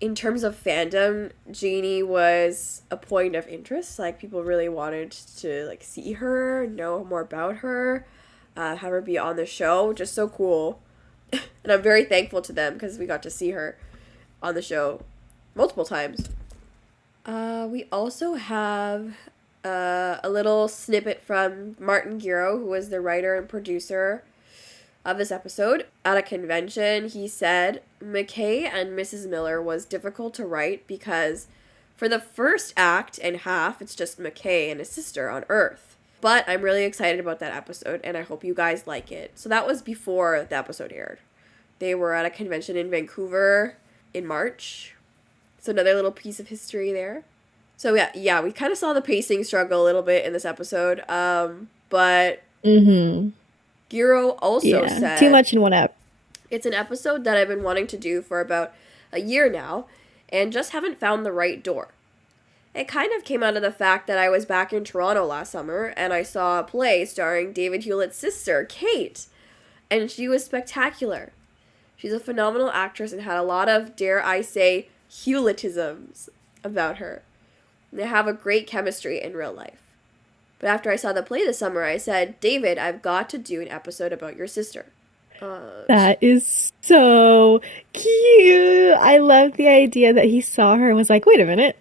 in terms of fandom, Jeannie was a point of interest. Like, people really wanted to, like, see her, know more about her, have her be on the show. Just so cool. And I'm very thankful to them because we got to see her on the show multiple times. We also have a little snippet from Martin Giro, who was the writer and producer of this episode. At a convention, he said, McKay and Mrs. Miller was difficult to write because for the first act and half, it's just McKay and his sister on Earth. But I'm really excited about that episode, and I hope you guys like it. So that was before the episode aired. They were at a convention in Vancouver in March. So another little piece of history there. So yeah, we kind of saw the pacing struggle a little bit in this episode. But Giro also said, too much in one app. It's an episode that I've been wanting to do for about a year now, and just haven't found the right door. It kind of came out of the fact that I was back in Toronto last summer, and I saw a play starring David Hewlett's sister, Kate, and she was spectacular. She's a phenomenal actress and had a lot of, dare I say, Hewlettisms about her. They have a great chemistry in real life. But after I saw the play this summer, I said, David, I've got to do an episode about your sister. That is so cute. I love the idea that he saw her and was like, wait a minute,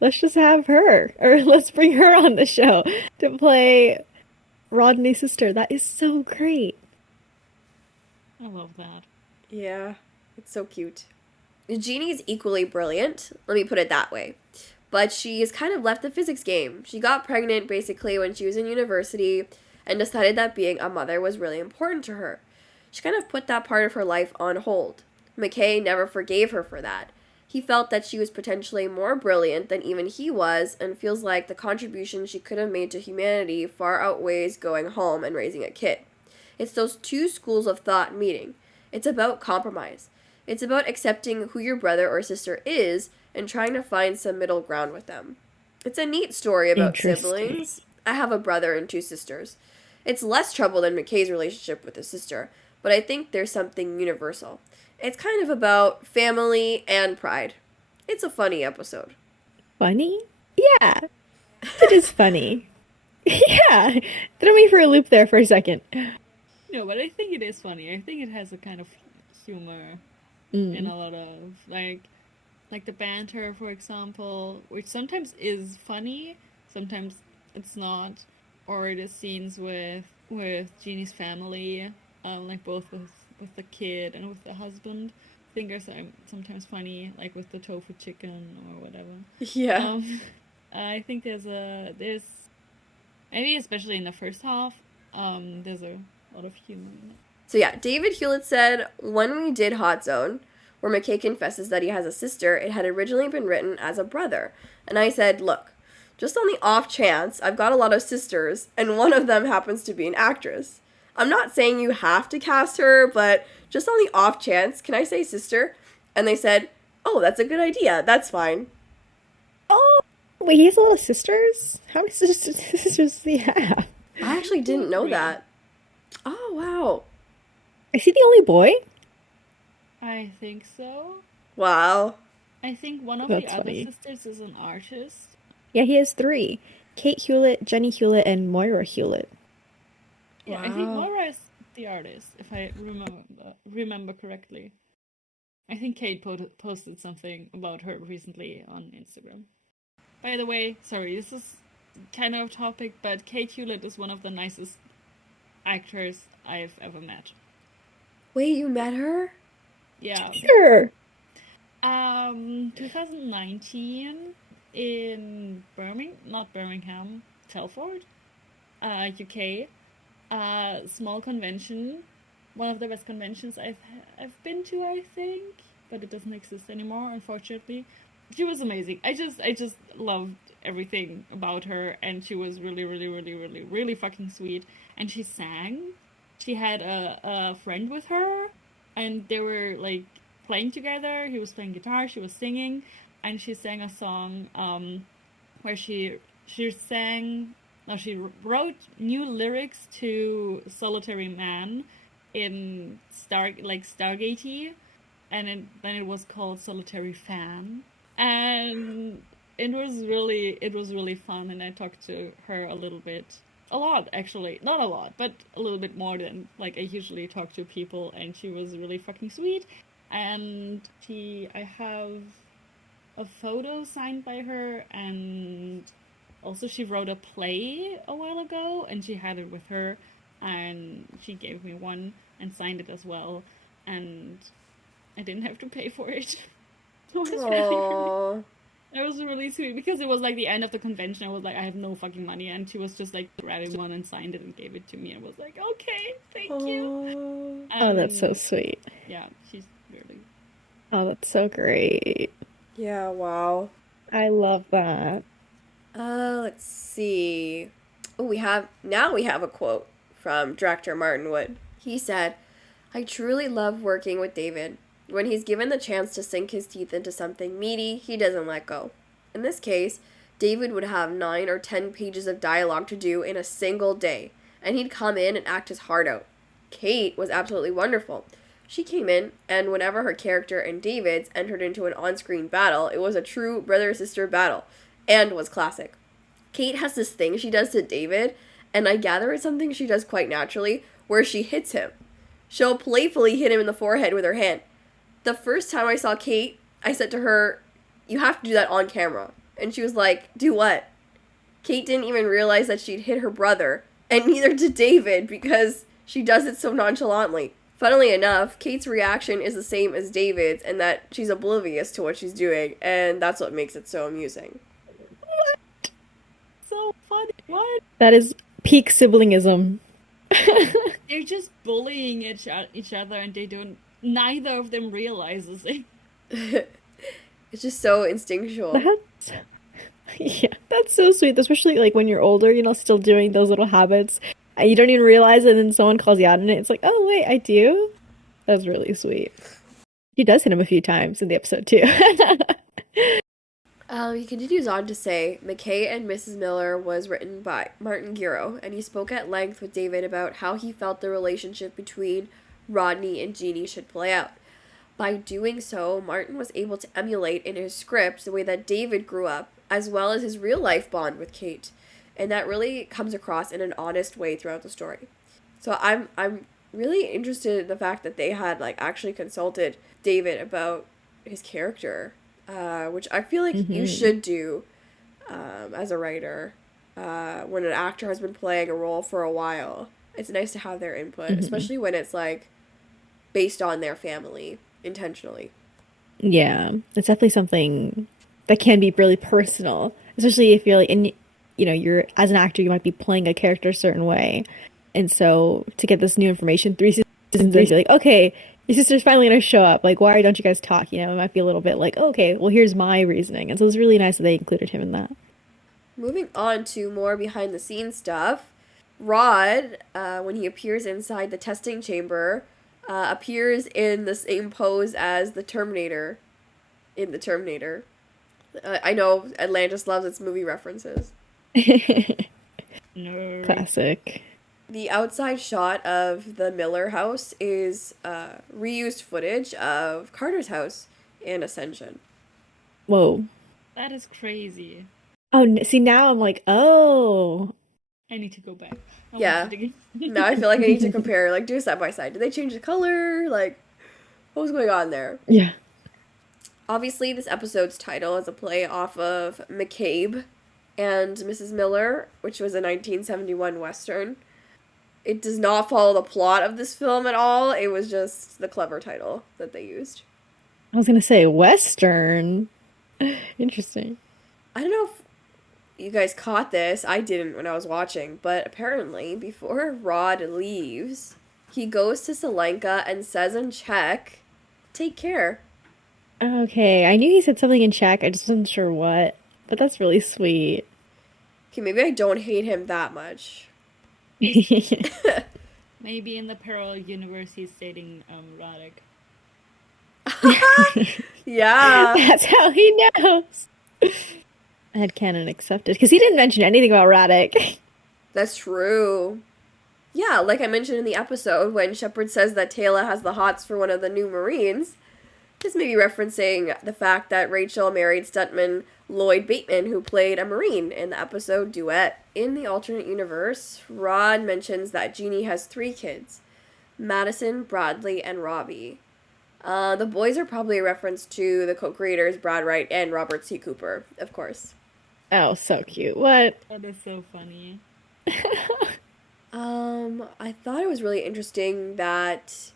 let's just have her, or let's bring her on the show to play Rodney's sister. That is so great. I love that. Yeah, it's so cute. Jeannie's equally brilliant, let me put it that way. But she's kind of left the physics game. She got pregnant basically when she was in university and decided that being a mother was really important to her. She kind of put that part of her life on hold. McKay never forgave her for that. He felt that she was potentially more brilliant than even he was and feels like the contribution she could have made to humanity far outweighs going home and raising a kid. It's those two schools of thought meeting. It's about compromise. It's about accepting who your brother or sister is and trying to find some middle ground with them. It's a neat story about siblings. I have a brother and two sisters. It's less trouble than McKay's relationship with his sister, but I think there's something universal. It's kind of about family and pride. It's a funny episode. Funny? Yeah. It is funny. Yeah. Throw me for a loop there for a second. No, but I think it is funny. I think it has a kind of humor in a lot of, like the banter, for example, which sometimes is funny, sometimes it's not, or the scenes with Jeannie's family, like both with the kid and with the husband. I think are sometimes funny, like with the tofu chicken or whatever. Yeah. I think there's maybe especially in the first half, there's a lot of humor in it. So yeah, David Hewlett said, when we did Hot Zone, where McKay confesses that he has a sister, it had originally been written as a brother. And I said, look, just on the off chance, I've got a lot of sisters, and one of them happens to be an actress. I'm not saying you have to cast her, but just on the off chance, can I say sister? And they said, oh, that's a good idea. That's fine. Oh, wait, he has a lot of sisters? How many sisters does he have? I actually didn't know that. Oh, wow. Is he the only boy? I think so. Wow. I think one of That's the other funny. sisters is an artist. Yeah, he has 3. Kate Hewlett, Jenny Hewlett, and Moira Hewlett. Yeah, I think Wow. Laura is the artist, if I remember correctly. I think Kate posted something about her recently on Instagram. By the way, sorry, this is kind of topic, but Kate Hewlett is one of the nicest actors I've ever met. Wait, you met her? Yeah. Sure. 2019 in Telford, UK. Small convention, one of the best conventions I've been to, I think, but it doesn't exist anymore, unfortunately. She was amazing. I just loved everything about her, and she was really, really, really, really, really fucking sweet. And she sang. She had a friend with her, and they were like playing together. He was playing guitar, she was singing, and she sang a song where she wrote new lyrics to Solitary Man in Stargate, and then it was called Solitary Fan, and it was really fun. And I talked to her a lot actually, not a lot, but a little bit more than like I usually talk to people, and she was really fucking sweet. And I have a photo signed by her, and also she wrote a play a while ago, and she had it with her, and she gave me one and signed it as well, and I didn't have to pay for it. Aww. It was really sweet, because it was like the end of the convention. I was like, I have no fucking money, and she was just like grabbed one and signed it and gave it to me. I was like, okay, thank you. Oh, that's so sweet. Yeah, she's really... Oh, that's so great. Yeah, wow. I love that. Let's see. Oh, we have a quote from director Martin Wood. He said, I truly love working with David. When he's given the chance to sink his teeth into something meaty, he doesn't let go. In this case, David would have 9 or 10 pages of dialogue to do in a single day, and he'd come in and act his heart out. Kate was absolutely wonderful. She came in, and whenever her character and David's entered into an on-screen battle, it was a true brother-sister battle, and was classic. Kate has this thing she does to David, and I gather it's something she does quite naturally, where she hits him. She'll playfully hit him in the forehead with her hand. The first time I saw Kate, I said to her, you have to do that on camera. And she was like, do what? Kate didn't even realize that she'd hit her brother, and neither did David, because she does it so nonchalantly. Funnily enough, Kate's reaction is the same as David's, and that she's oblivious to what she's doing, and that's what makes it so amusing. What? So funny. What? That is peak siblingism. They're just bullying each other, and neither of them realizes it. It's just so instinctual. That's so sweet, especially like when you're older, still doing those little habits, and you don't even realize it, and then someone calls you out on it. It's like, oh wait, I do? That's really sweet. He does hit him a few times in the episode too. He continues on to say, McKay and Mrs. Miller was written by Martin Giro, and he spoke at length with David about how he felt the relationship between Rodney and Jeannie should play out. By doing so, Martin was able to emulate in his script the way that David grew up, as well as his real-life bond with Kate, and that really comes across in an honest way throughout the story. So I'm really interested in the fact that they had actually consulted David about his character, which I feel like you should do as a writer when an actor has been playing a role for a while. It's nice to have their input, especially when it's based on their family intentionally. Yeah, it's definitely something that can be really personal, especially if you're you're as an actor, you might be playing a character a certain way, and so to get this new information 3 seasons later, you're like, okay, His sister's finally gonna show up. Like, why don't you guys talk? You know, it might be a little bit like, oh, okay, well, here's my reasoning. And so it's really nice that they included him in that. Moving on to more behind the scenes stuff. Rod, when he appears inside the testing chamber, appears in the same pose as the Terminator in the Terminator. I know Atlantis loves its movie references. No. Classic. The outside shot of the Miller house is reused footage of Carter's house in Ascension. Whoa. That is crazy. Oh, see, now I'm like, oh. I need to go back. Yeah. Now I feel like I need to compare, like, do a side by side. Did they change the color? Like, what was going on there? Yeah. Obviously, this episode's title is a play off of McCabe and Mrs. Miller, which was a 1971 Western. It does not follow the plot of this film at all. It was just the clever title that they used. I was gonna say Western. Interesting. I don't know if you guys caught this. I didn't when I was watching, but apparently before Rod leaves, he goes to Selenka and says in Czech, "Take care." Okay, I knew he said something in Czech. I just wasn't sure what. But that's really sweet. Okay, maybe I don't hate him that much. Maybe in the parallel universe he's dating Radek. Yeah. That's how he knows. Headcanon accepted. Because he didn't mention anything about Radek. That's true. Yeah, like I mentioned in the episode, when Sheppard says that Taylor has the hots for one of the new Marines, this may be referencing the fact that Rachel married stuntman Lloyd Bateman, who played a Marine in the episode Duet. In the alternate universe, Rod mentions that Jeannie has 3 kids, Madison, Bradley, and Robbie. The boys are probably a reference to the co-creators Brad Wright and Robert C. Cooper, of course. Oh, so cute. What? That is so funny. I thought it was really interesting that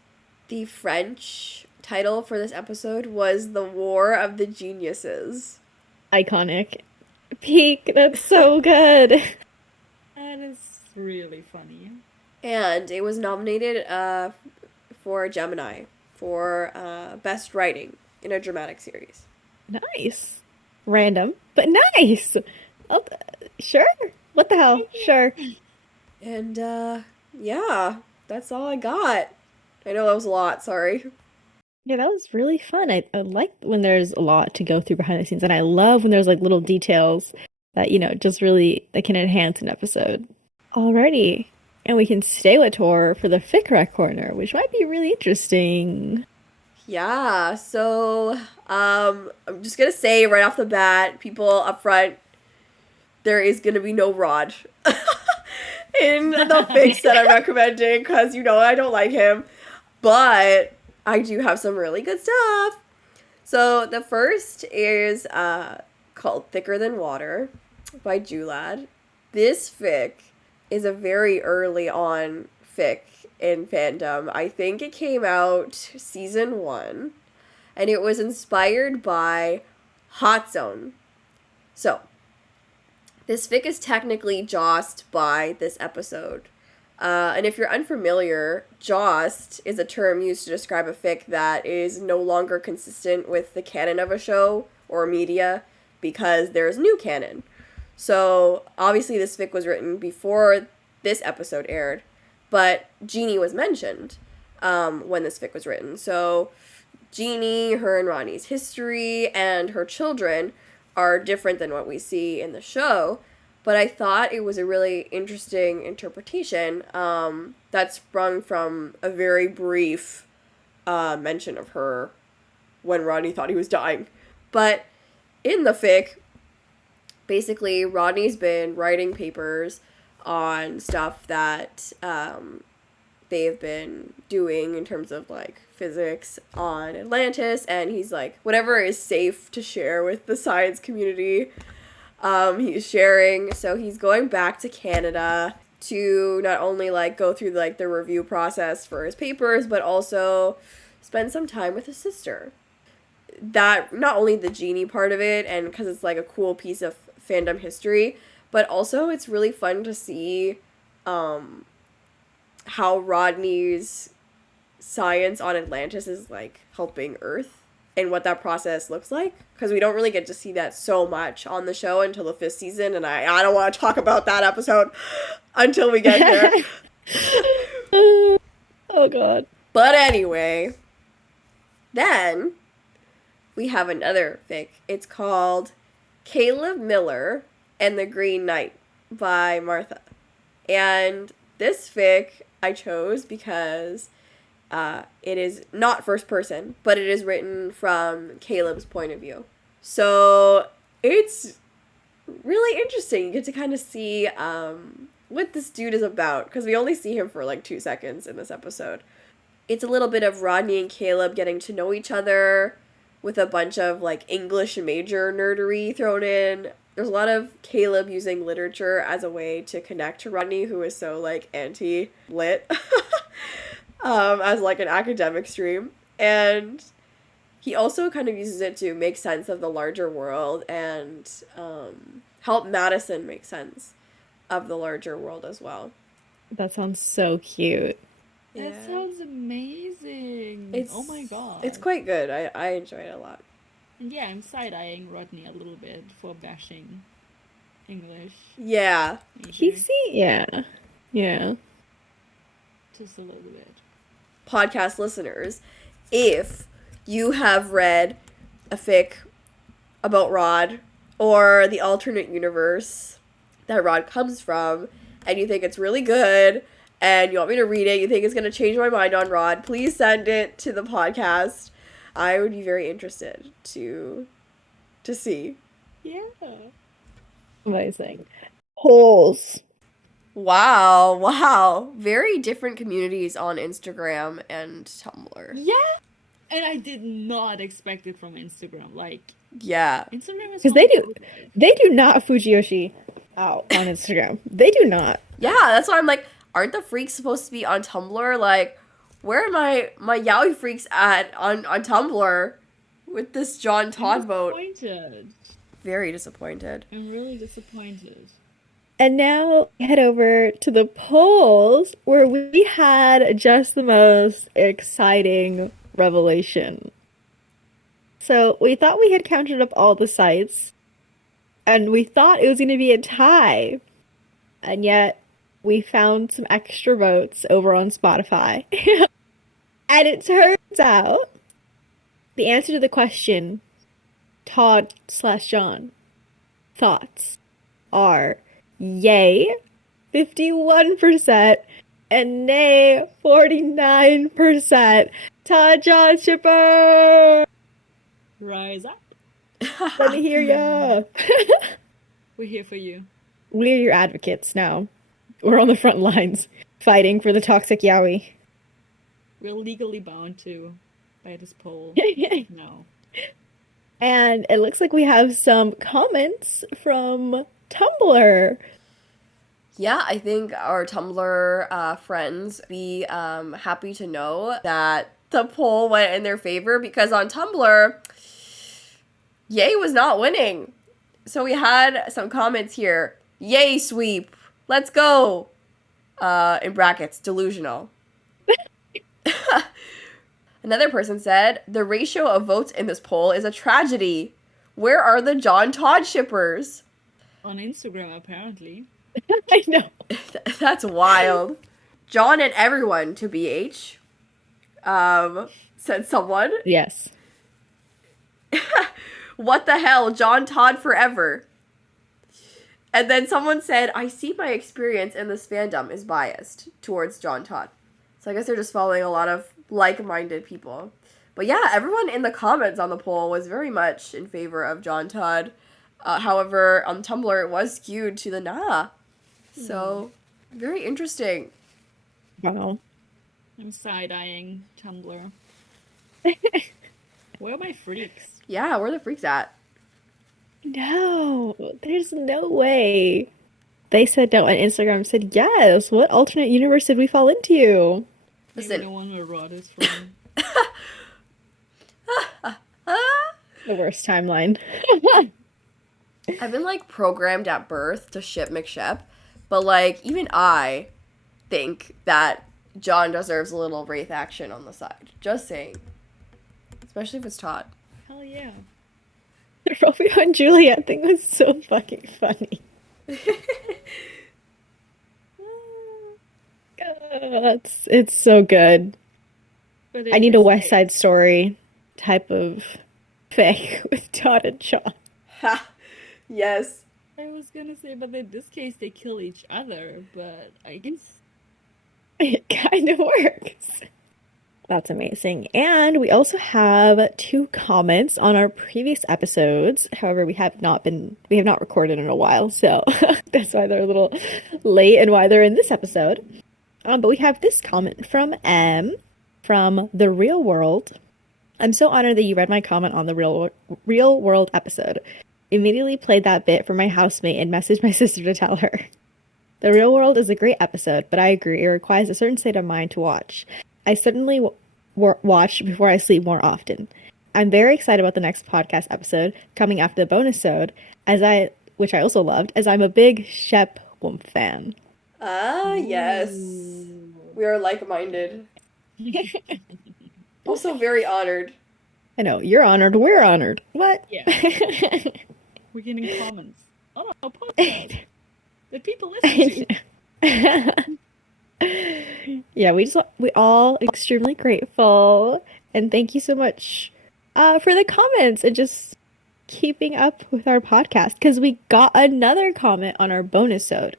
the French title for this episode was The War of the Geniuses. Iconic. Peak. That's so good. That is really funny. And it was nominated for Gemini for Best Writing in a Dramatic Series. Nice. Random, but nice. Oh, sure. What the hell? Sure. And, yeah, that's all I got. I know that was a lot, sorry. Yeah, that was really fun. I like when there's a lot to go through behind the scenes, and I love when there's like little details that, you know, just really, that can enhance an episode. Alrighty. And we can stay with Tor for the Fic Rec corner, which might be really interesting. Yeah, so, I'm just gonna say right off the bat, people up front, there is gonna be no Rod in the fics that I'm recommending, because, you know, I don't like him. But I do have some really good stuff. So the first is called Thicker Than Water by Julad. This fic is a very early on fic in fandom. I think it came out season 1, and it was inspired by Hot Zone. So this fic is technically josted by this episode. And if you're unfamiliar, jost is a term used to describe a fic that is no longer consistent with the canon of a show or media because there's new canon. So, obviously this fic was written before this episode aired, but Jeannie was mentioned when this fic was written. So, Jeannie, her and Rodney's history, and her children are different than what we see in the show. But I thought it was a really interesting interpretation that sprung from a very brief mention of her when Rodney thought he was dying. But in the fic, basically, Rodney's been writing papers on stuff that they've been doing in terms of, like, physics on Atlantis, and he's like, whatever is safe to share with the science community, he's sharing. So he's going back to Canada to not only, like, go through, like, the review process for his papers, but also spend some time with his sister. That, not only the Jeannie part of it, and because it's, like, a cool piece of fandom history, but also it's really fun to see how Rodney's science on Atlantis is, like, helping Earth and what that process looks like. Because we don't really get to see that so much on the show until the 5th season, and I don't want to talk about that episode until we get there. Oh, God. But anyway, then we have another fic. It's called Caleb Miller and the Green Knight by Martha. And this fic I chose because it is not first person, but it is written from Caleb's point of view. So it's really interesting. You get to kind of see what this dude is about, because we only see him for like 2 seconds in this episode. It's a little bit of Rodney and Caleb getting to know each other with a bunch of like English major nerdery thrown in. There's a lot of Caleb using literature as a way to connect to Rodney, who is so like anti-lit as like an academic stream. And he also kind of uses it to make sense of the larger world and help Madison make sense of the larger world as well. That sounds so cute. That sounds amazing. Oh my god. It's quite good. I enjoy it a lot. And yeah, I'm side-eyeing Rodney a little bit for bashing English. Yeah. Yeah. Just a little bit. Podcast listeners, if you have read a fic about Rod or the alternate universe that Rod comes from, and you think it's really good, and you want me to read it, you think it's going to change my mind on Rod, please send it to the podcast. I would be very interested to see. Yeah. Amazing. Holes. Wow. Very different communities on Instagram and Tumblr. Yeah. And I did not expect it from Instagram. Like, yeah. Instagram is Because they do not Fujiyoshi out on Instagram. They do not. Yeah, that's why I'm like, aren't the freaks supposed to be on Tumblr? Like, where are my yaoi freaks at on Tumblr with this John Todd vote? Disappointed. Very disappointed. I'm really disappointed. And now head over to the polls, where we had just the most exciting revelation. So we thought we had counted up all the sites, and we thought it was going to be a tie. And yet we found some extra votes over on Spotify. And it turns out the answer to the question, Todd/John, thoughts are yay, 51%, and nay, 49%. Todd, John, Sheppard! Rise up. Let me hear ya! We're here for you. We're your advocates now. We're on the front lines, fighting for the toxic yaoi. We're legally bound to by this poll. No. And it looks like we have some comments from Tumblr. Yeah, I think our Tumblr friends be happy to know that the poll went in their favor, because on Tumblr, yay was not winning. So we had some comments here. Yay, sweep. Let's go. In brackets, delusional. Another person said, the ratio of votes in this poll is a tragedy. Where are the John Todd shippers? On Instagram, apparently. I know. That's wild. John and everyone to BH. Said someone. Yes. What the hell? John Todd forever. And then someone said, I see my experience in this fandom is biased towards John Todd. So I guess they're just following a lot of like-minded people. But yeah, everyone in the comments on the poll was very much in favor of John Todd. However, on Tumblr, it was skewed to the nah. So, very interesting. Wow. I'm side-eyeing Tumblr. Where are my freaks? Yeah, where are the freaks at? No, there's no way. They said no, and Instagram said yes. What alternate universe did we fall into? Maybe Listen. the one where Rod is from. The worst timeline. I've been, like, programmed at birth to ship McShep, but, like, even I think that John deserves a little Wraith action on the side. Just saying. Especially if it's Todd. Hell yeah. The Romeo and Juliet thing was so fucking funny. It's so good. But I need a West Side Story type of fic with Todd and Sean. Ha! Yes. I was gonna say, but in this case, they kill each other, but I guess. It kind of works. That's amazing. And we also have 2 comments on our previous episodes. However, we have not recorded in a while, so that's why they're a little late and why they're in this episode. But we have this comment from M from The Real World. I'm so honored that you read my comment on the Real World episode. Immediately played that bit for my housemate and messaged my sister to tell her. The Real World is a great episode, but I agree, it requires a certain state of mind to watch. I certainly watch before I sleep more often. I'm very excited about the next podcast episode coming after the bonus-sode, which I also loved, as I'm a big Shep fan. Ah, yes. We are like-minded. Also very honored. I know, you're honored, we're honored. What? Yeah. We're getting comments. Oh no, podcast that people listen to. Yeah, we all extremely grateful, and thank you so much for the comments and just keeping up with our podcast, because we got another comment on our bonus-sode,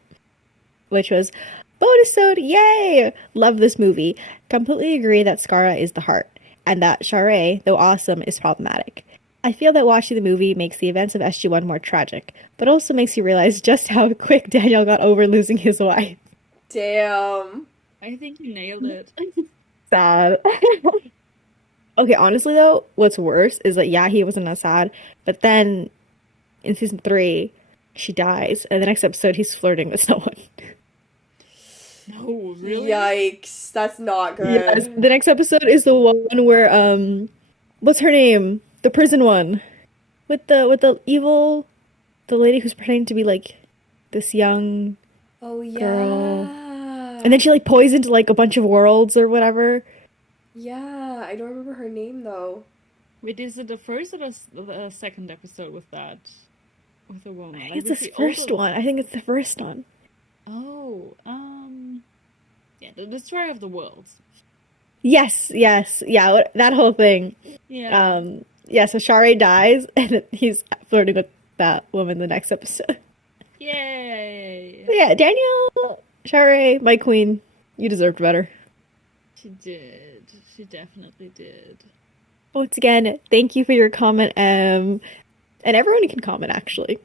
which was, bonus-sode, yay! Love this movie. Completely agree that Skara is the heart, and that Sharae, though awesome, is problematic. I feel that watching the movie makes the events of SG-1 more tragic, but also makes you realize just how quick Daniel got over losing his wife. Damn. I think you nailed it. Sad. Okay, honestly though, what's worse is that, yeah, he wasn't as sad, but then in season 3, she dies, and the next episode he's flirting with someone. No, really? Yikes. That's not good. Yes, the next episode is the one where, what's her name? The prison one. With the evil, the lady who's pretending to be, like, this young Oh, yeah. girl. And then she, like, poisoned, like, a bunch of worlds or whatever. Yeah, I don't remember her name, though. Wait, is it the first or the second episode with that? With the woman? I think it's the first one. I think it's the first one. Oh, yeah, the Destroyer of the Worlds. Yes, yeah, that whole thing. Yeah. Yeah, so Sharae dies, and he's flirting with that woman the next episode. Yay! Yeah, Daniel, Sharae, my queen, you deserved better. She did. She definitely did. Once again, thank you for your comment, and everyone can comment, actually.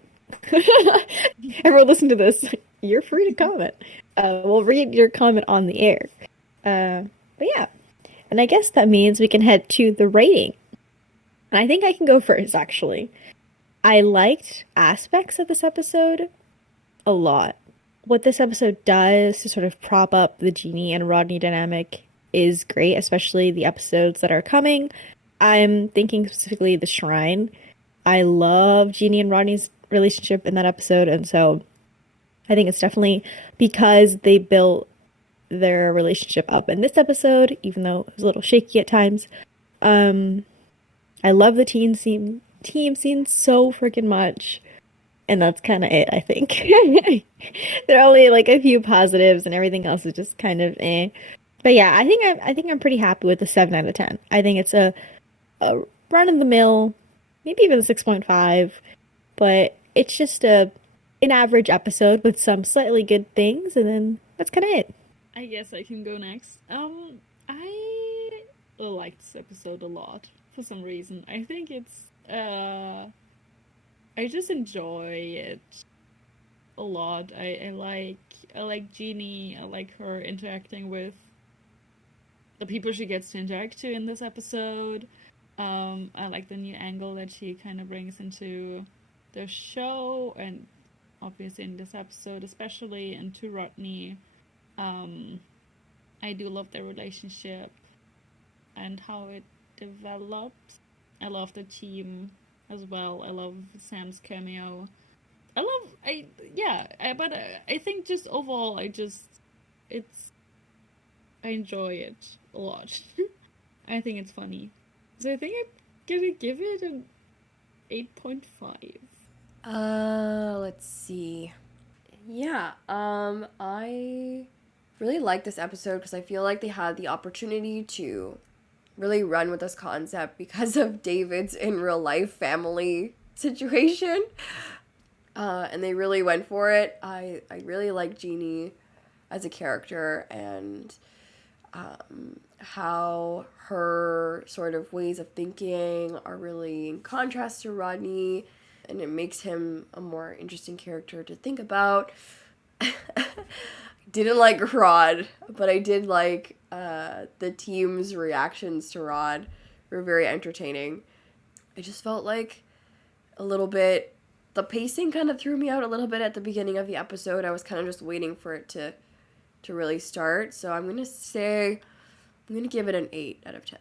Everyone listen to this. You're free to comment. We'll read your comment on the air. But yeah, and I guess that means we can head to the rating. And I think I can go first, actually. I liked aspects of this episode a lot. What this episode does to sort of prop up the Jeannie and Rodney dynamic is great, especially the episodes that are coming. I'm thinking specifically the Shrine. I love Jeannie and Rodney's relationship in that episode, and so I think it's definitely because they built their relationship up in this episode, even though it was a little shaky at times. I love the team scene so freaking much, and that's kind of it, I think. There are only like a few positives, and everything else is just kind of eh. But yeah, I think I'm pretty happy with the 7 out of 10. I think it's a run of the mill, maybe even a 6.5, but it's just an average episode with some slightly good things, and then that's kind of it. I guess I can go next. I liked this episode a lot for some reason. I think it's I just enjoy it a lot. I like Jeannie. I like her interacting with the people she gets to interact to in this episode. I like the new angle that she kind of brings into the show, and obviously in this episode especially, and to Rodney. I do love their relationship and how it develops. I love the team as well. I love Sam's cameo. I think just overall, I enjoy it a lot. I think it's funny. So I think I'm gonna give it an 8.5. Let's see. Yeah, I really like this episode because I feel like they had the opportunity to really run with this concept because of David's in real life family situation. And they really went for it. I really like Jeannie as a character, and how her sort of ways of thinking are really in contrast to Rodney, and it makes him a more interesting character to think about. Didn't like Rod, but I did like the team's reactions to Rod were very entertaining. I just felt like a little bit, the pacing kind of threw me out a little bit at the beginning of the episode. I was kind of just waiting for it to really start. So I'm going to give it an 8 out of 10.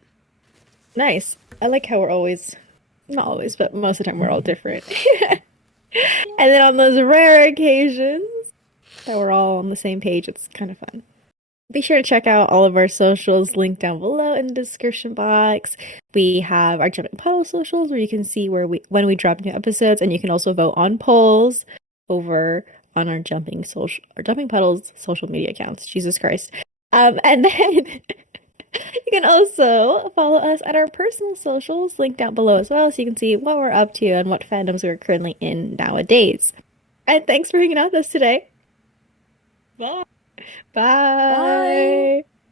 Nice. I like how we're always, not always, but most of the time we're all different. And then on those rare occasions that we're all on the same page, it's kind of fun. Be sure to check out all of our socials linked down below in the description box. We have our Jumping Puddles socials where you can see when we drop new episodes, and you can also vote on polls over on our Jumping Puddles social media accounts. Jesus Christ. And then you can also follow us at our personal socials linked down below as well, so you can see what we're up to and what fandoms we're currently in nowadays. And thanks for hanging out with us today. Bye. Bye.